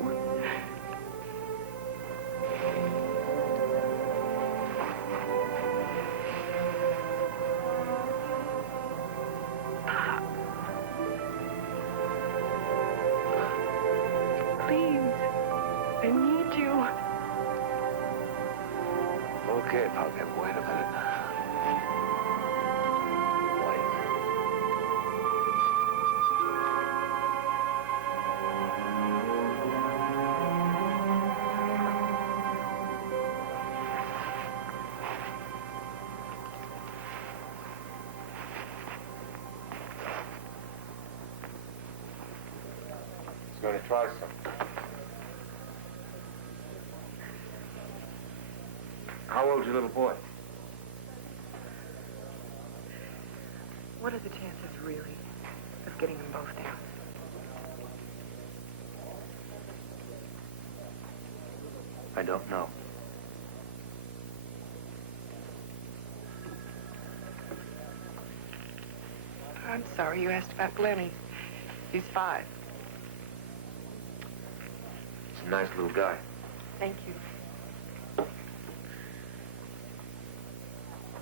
Okay, Pumpkin, wait a minute. He's going to try something. How old's your little boy? What are the chances, really, of getting them both down? I don't know. I'm sorry you asked about Glennie. He's 5. He's a nice little guy. Thank you.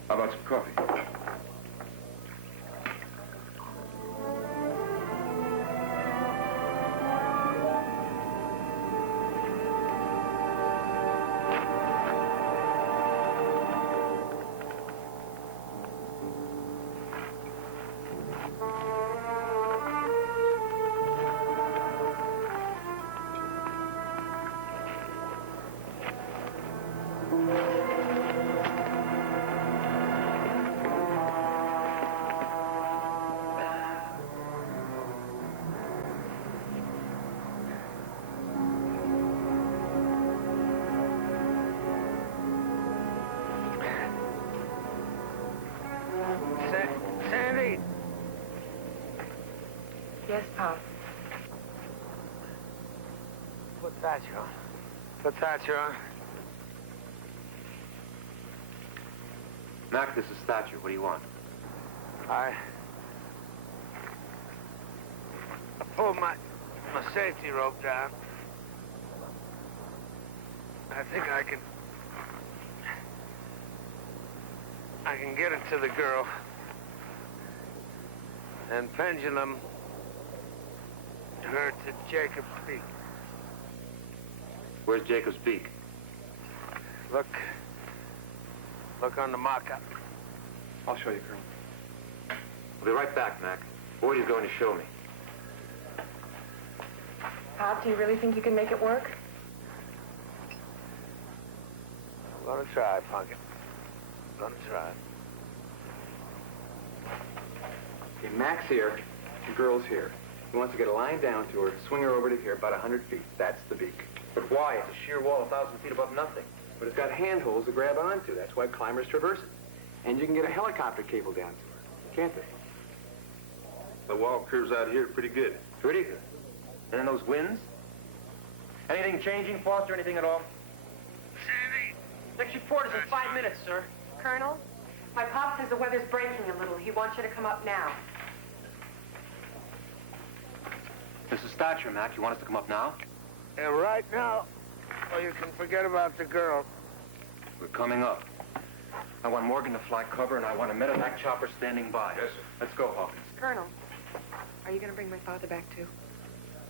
How about some coffee? Yes, Pop. Put Thatcher on. Put Thatcher on. Mac, this is Thatcher. What do you want? I pulled my safety rope down. I think I can get it to the girl. And pendulum her to Jacob's Peak. Where's Jacob's Peak? Look on the mock-up. I'll show you, Colonel. I'll be right back, Mac. Boyd is going to show me. Pop, do you really think you can make it work? I'm gonna try, Pumpkin. Gonna try. Okay, Mac's here. The girl's here. He wants to get a line down to her, swing her over to here, about 100 feet. That's the beak. But why? It's a sheer wall 1,000 feet above nothing. But it's got handholds to grab onto. That's why climbers traverse it. And you can get a helicopter cable down to her, can't they? The wall curves out here pretty good. Pretty good. And then those winds? Anything changing, Foster? Anything at all? Sandy! Next report is in 5 minutes, sir. Colonel, my Pop says the weather's breaking a little. He wants you to come up now. This is Thatcher, Mac. You want us to come up now? Yeah, right now, or you can forget about the girl. We're coming up. I want Morgan to fly cover, and I want a medevac chopper standing by. Yes, sir. Let's go, Hawkins. Colonel, are you going to bring my father back, too?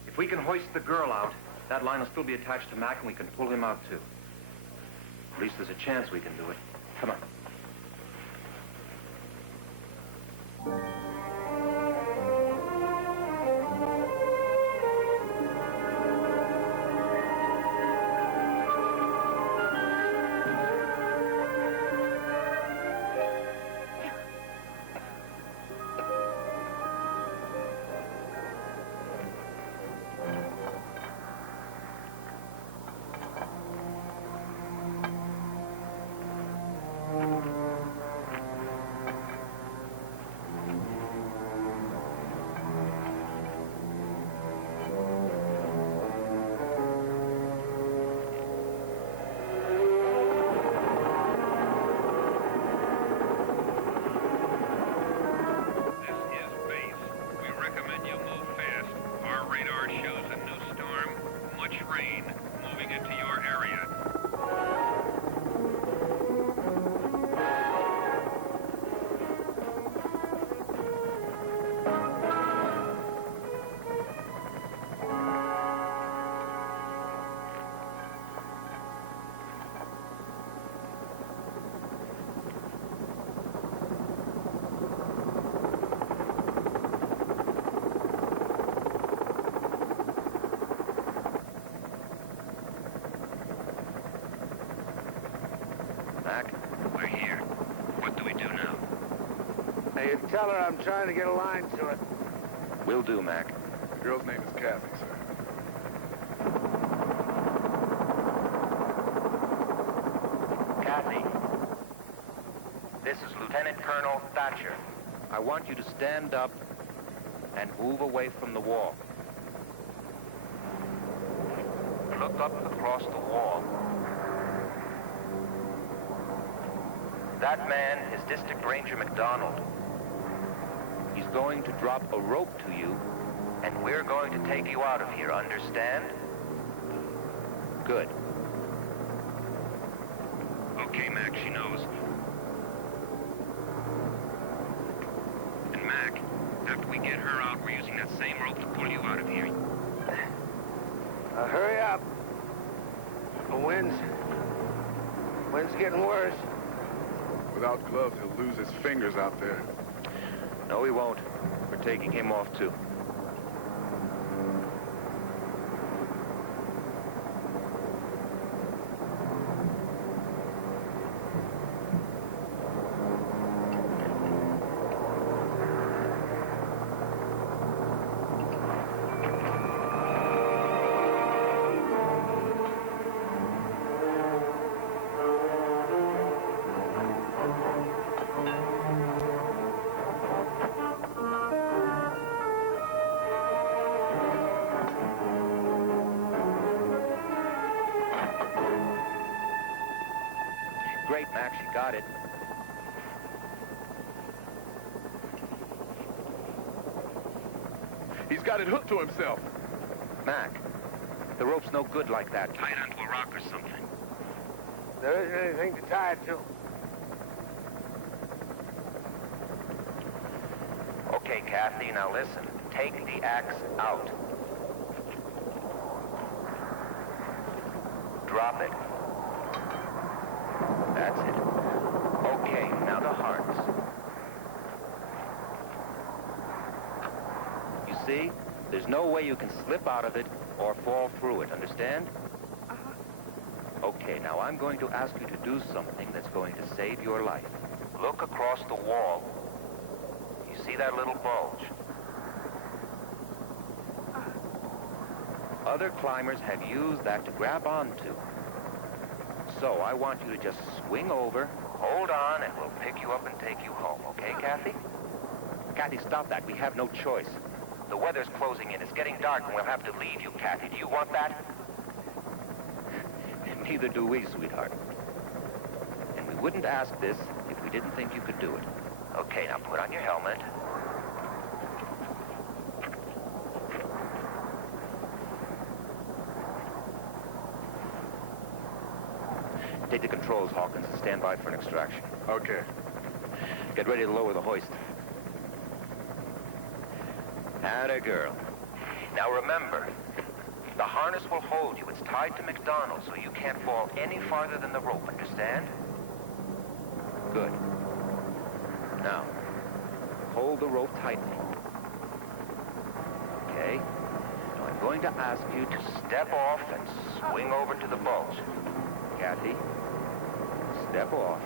If we can hoist the girl out, that line will still be attached to Mac, and we can pull him out, too. At least there's a chance we can do it. Come on. We're here. What do we do now? Hey, you tell her I'm trying to get a line to it. Will do, Mac. The girl's name is Kathy, sir. Kathy, this is Lieutenant Colonel Thatcher. I want you to stand up and move away from the wall. Look up across the wall. That man is District Ranger McDonald. He's going to drop a rope to you, and we're going to take you out of here, understand? Good. Okay, Mac, she knows. And Mac, after we get her out, we're using that same rope to pull you out of here. Hurry up. The wind's getting worse. Without gloves, he'll lose his fingers out there. No, he won't. We're taking him off, too. great, Mac. She got it. He's got it hooked to himself. Mac, the rope's no good like that. Tie it onto a rock or something. There isn't anything to tie it to. Okay, Kathy, now listen. Take the axe out. Drop it. That's it. Okay, now the hearts. You see? There's no way you can slip out of it or fall through it, understand? Okay, now I'm going to ask you to do something that's going to save your life. Look across the wall. You see that little bulge? Other climbers have used that to grab onto. So I want you to just swing over, hold on, and we'll pick you up and take you home, okay, Kathy? Kathy, stop that. We have no choice. The weather's closing in. It's getting dark, and we'll have to leave you, Kathy. Do you want that? Neither do we, sweetheart. And we wouldn't ask this if we didn't think you could do it. Okay, now put on your helmet. Take the controls, Hawkins, and stand by for an extraction. Okay. Get ready to lower the hoist. Atta girl. Now remember, the harness will hold you. It's tied to McDonald, so you can't fall any farther than the rope, understand? Good. Now, hold the rope tightly. Okay? Now I'm going to ask you to step off and swing over to the bulge. Kathy, step off.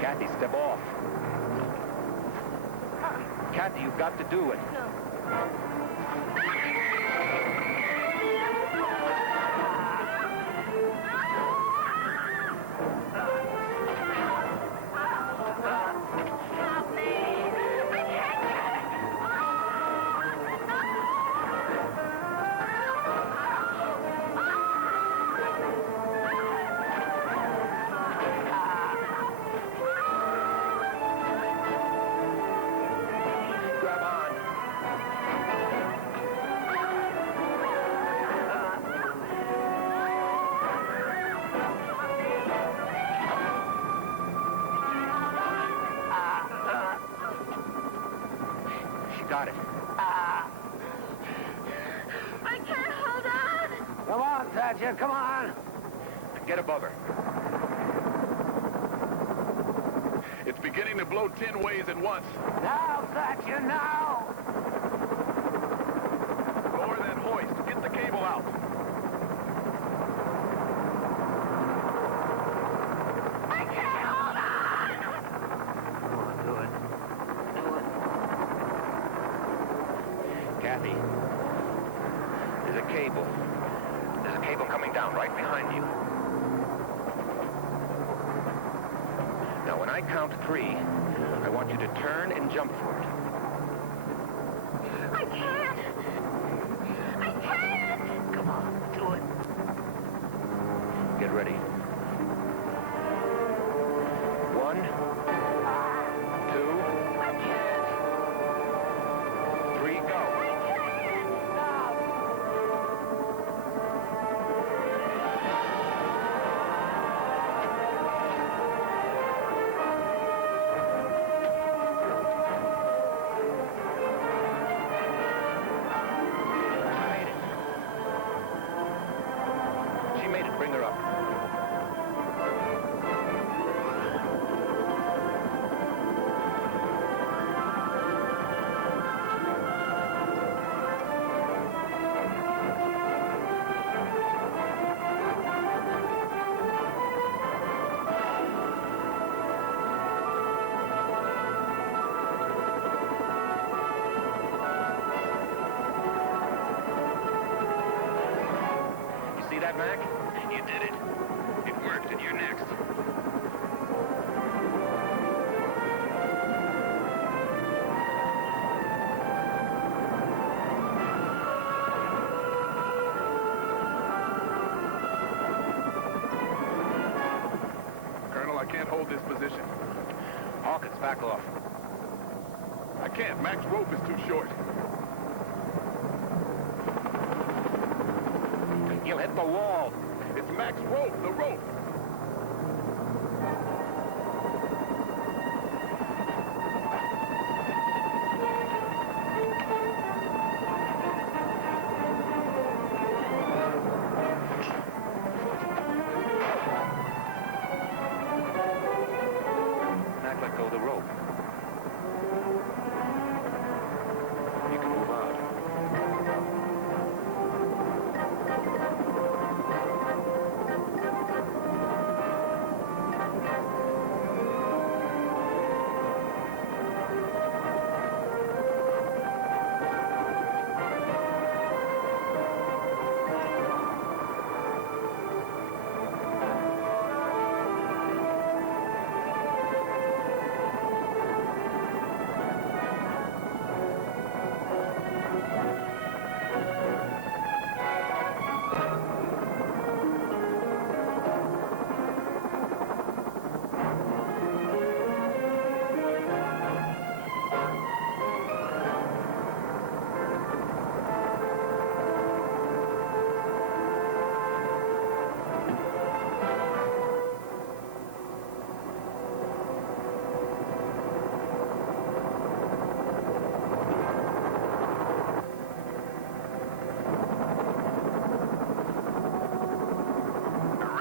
Kathy, step off. Kathy, you've got to do it. Got it. I can't hold on. Come on, Thatcher, come on. Get above her. It's beginning to blow 10 ways at once. Now, Thatcher, now. Lower that hoist. Get the cable out. I can't hold on. Come on, do it. Kathy, there's a cable. There's a cable coming down right behind you. Now, when I count 3, I want you to turn and jump for it. I can't. I can't. Come on, do it. Get ready. 1, 2, 3, go. She made it. Bring her up. You see that, Mac? You did it. It worked, and you're next. this position. Hawkins, back off. I can't. Mac's rope is too short. He'll hit the wall. It's Mac's rope, the rope. Mac let go of the rope. You can move out.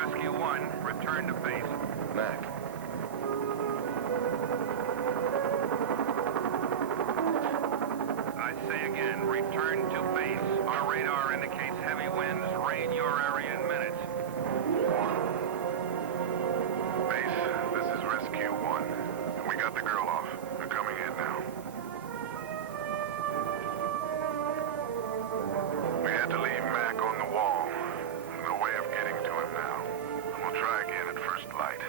Rescue 1, return to base. Mac. I say again, return to base. Our radar indicates heavy winds. Rain your area in minutes. Base, this is Rescue 1. We got the girl off. They're coming in now. We had to leave Mac on the wall. No way of getting to him now. We'll try again at first light.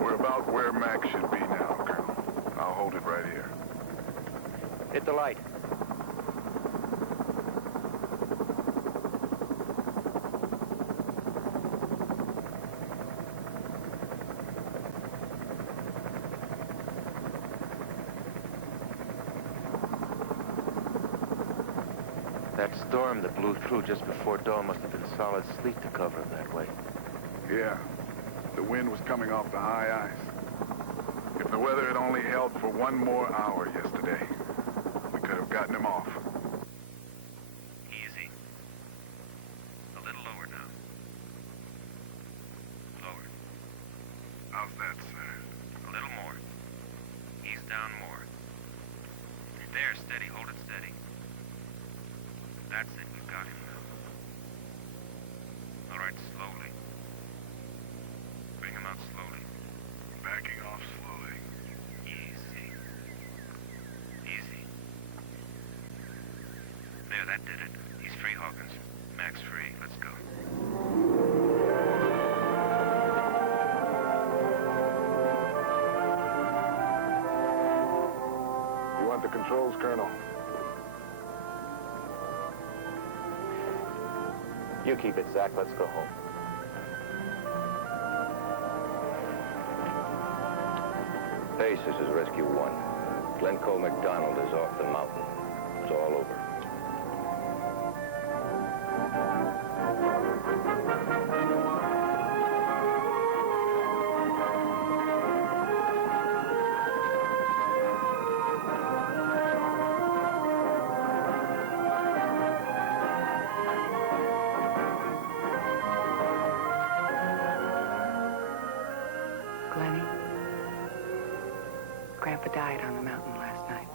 We're about where Mac should be now, Colonel. I'll hold it right here. Hit the light. That storm that blew through just before dawn must have been solid sleet to cover him that way. Yeah. The wind was coming off the high ice. If the weather had only held for one more hour yesterday, we could have gotten him off. Easy. A little lower now. Lower. How's that, sir? A little more. Ease down more. There, steady. Hold it steady. That's it. We've got him now. All right, slowly. Bring him out slowly. Backing off slowly. Easy. Easy. There, that did it. He's free, Hawkins. Mac's free. Let's go. You want the controls, Colonel? You keep it, Zach. Let's go home. Base, this is Rescue 1. Glencoe McDonald is off the mountain. It's all over. Glennie, Grandpa died on the mountain last night.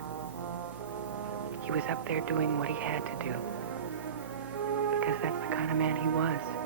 He He was up there doing what he had to do. Because that's the kind of man he was.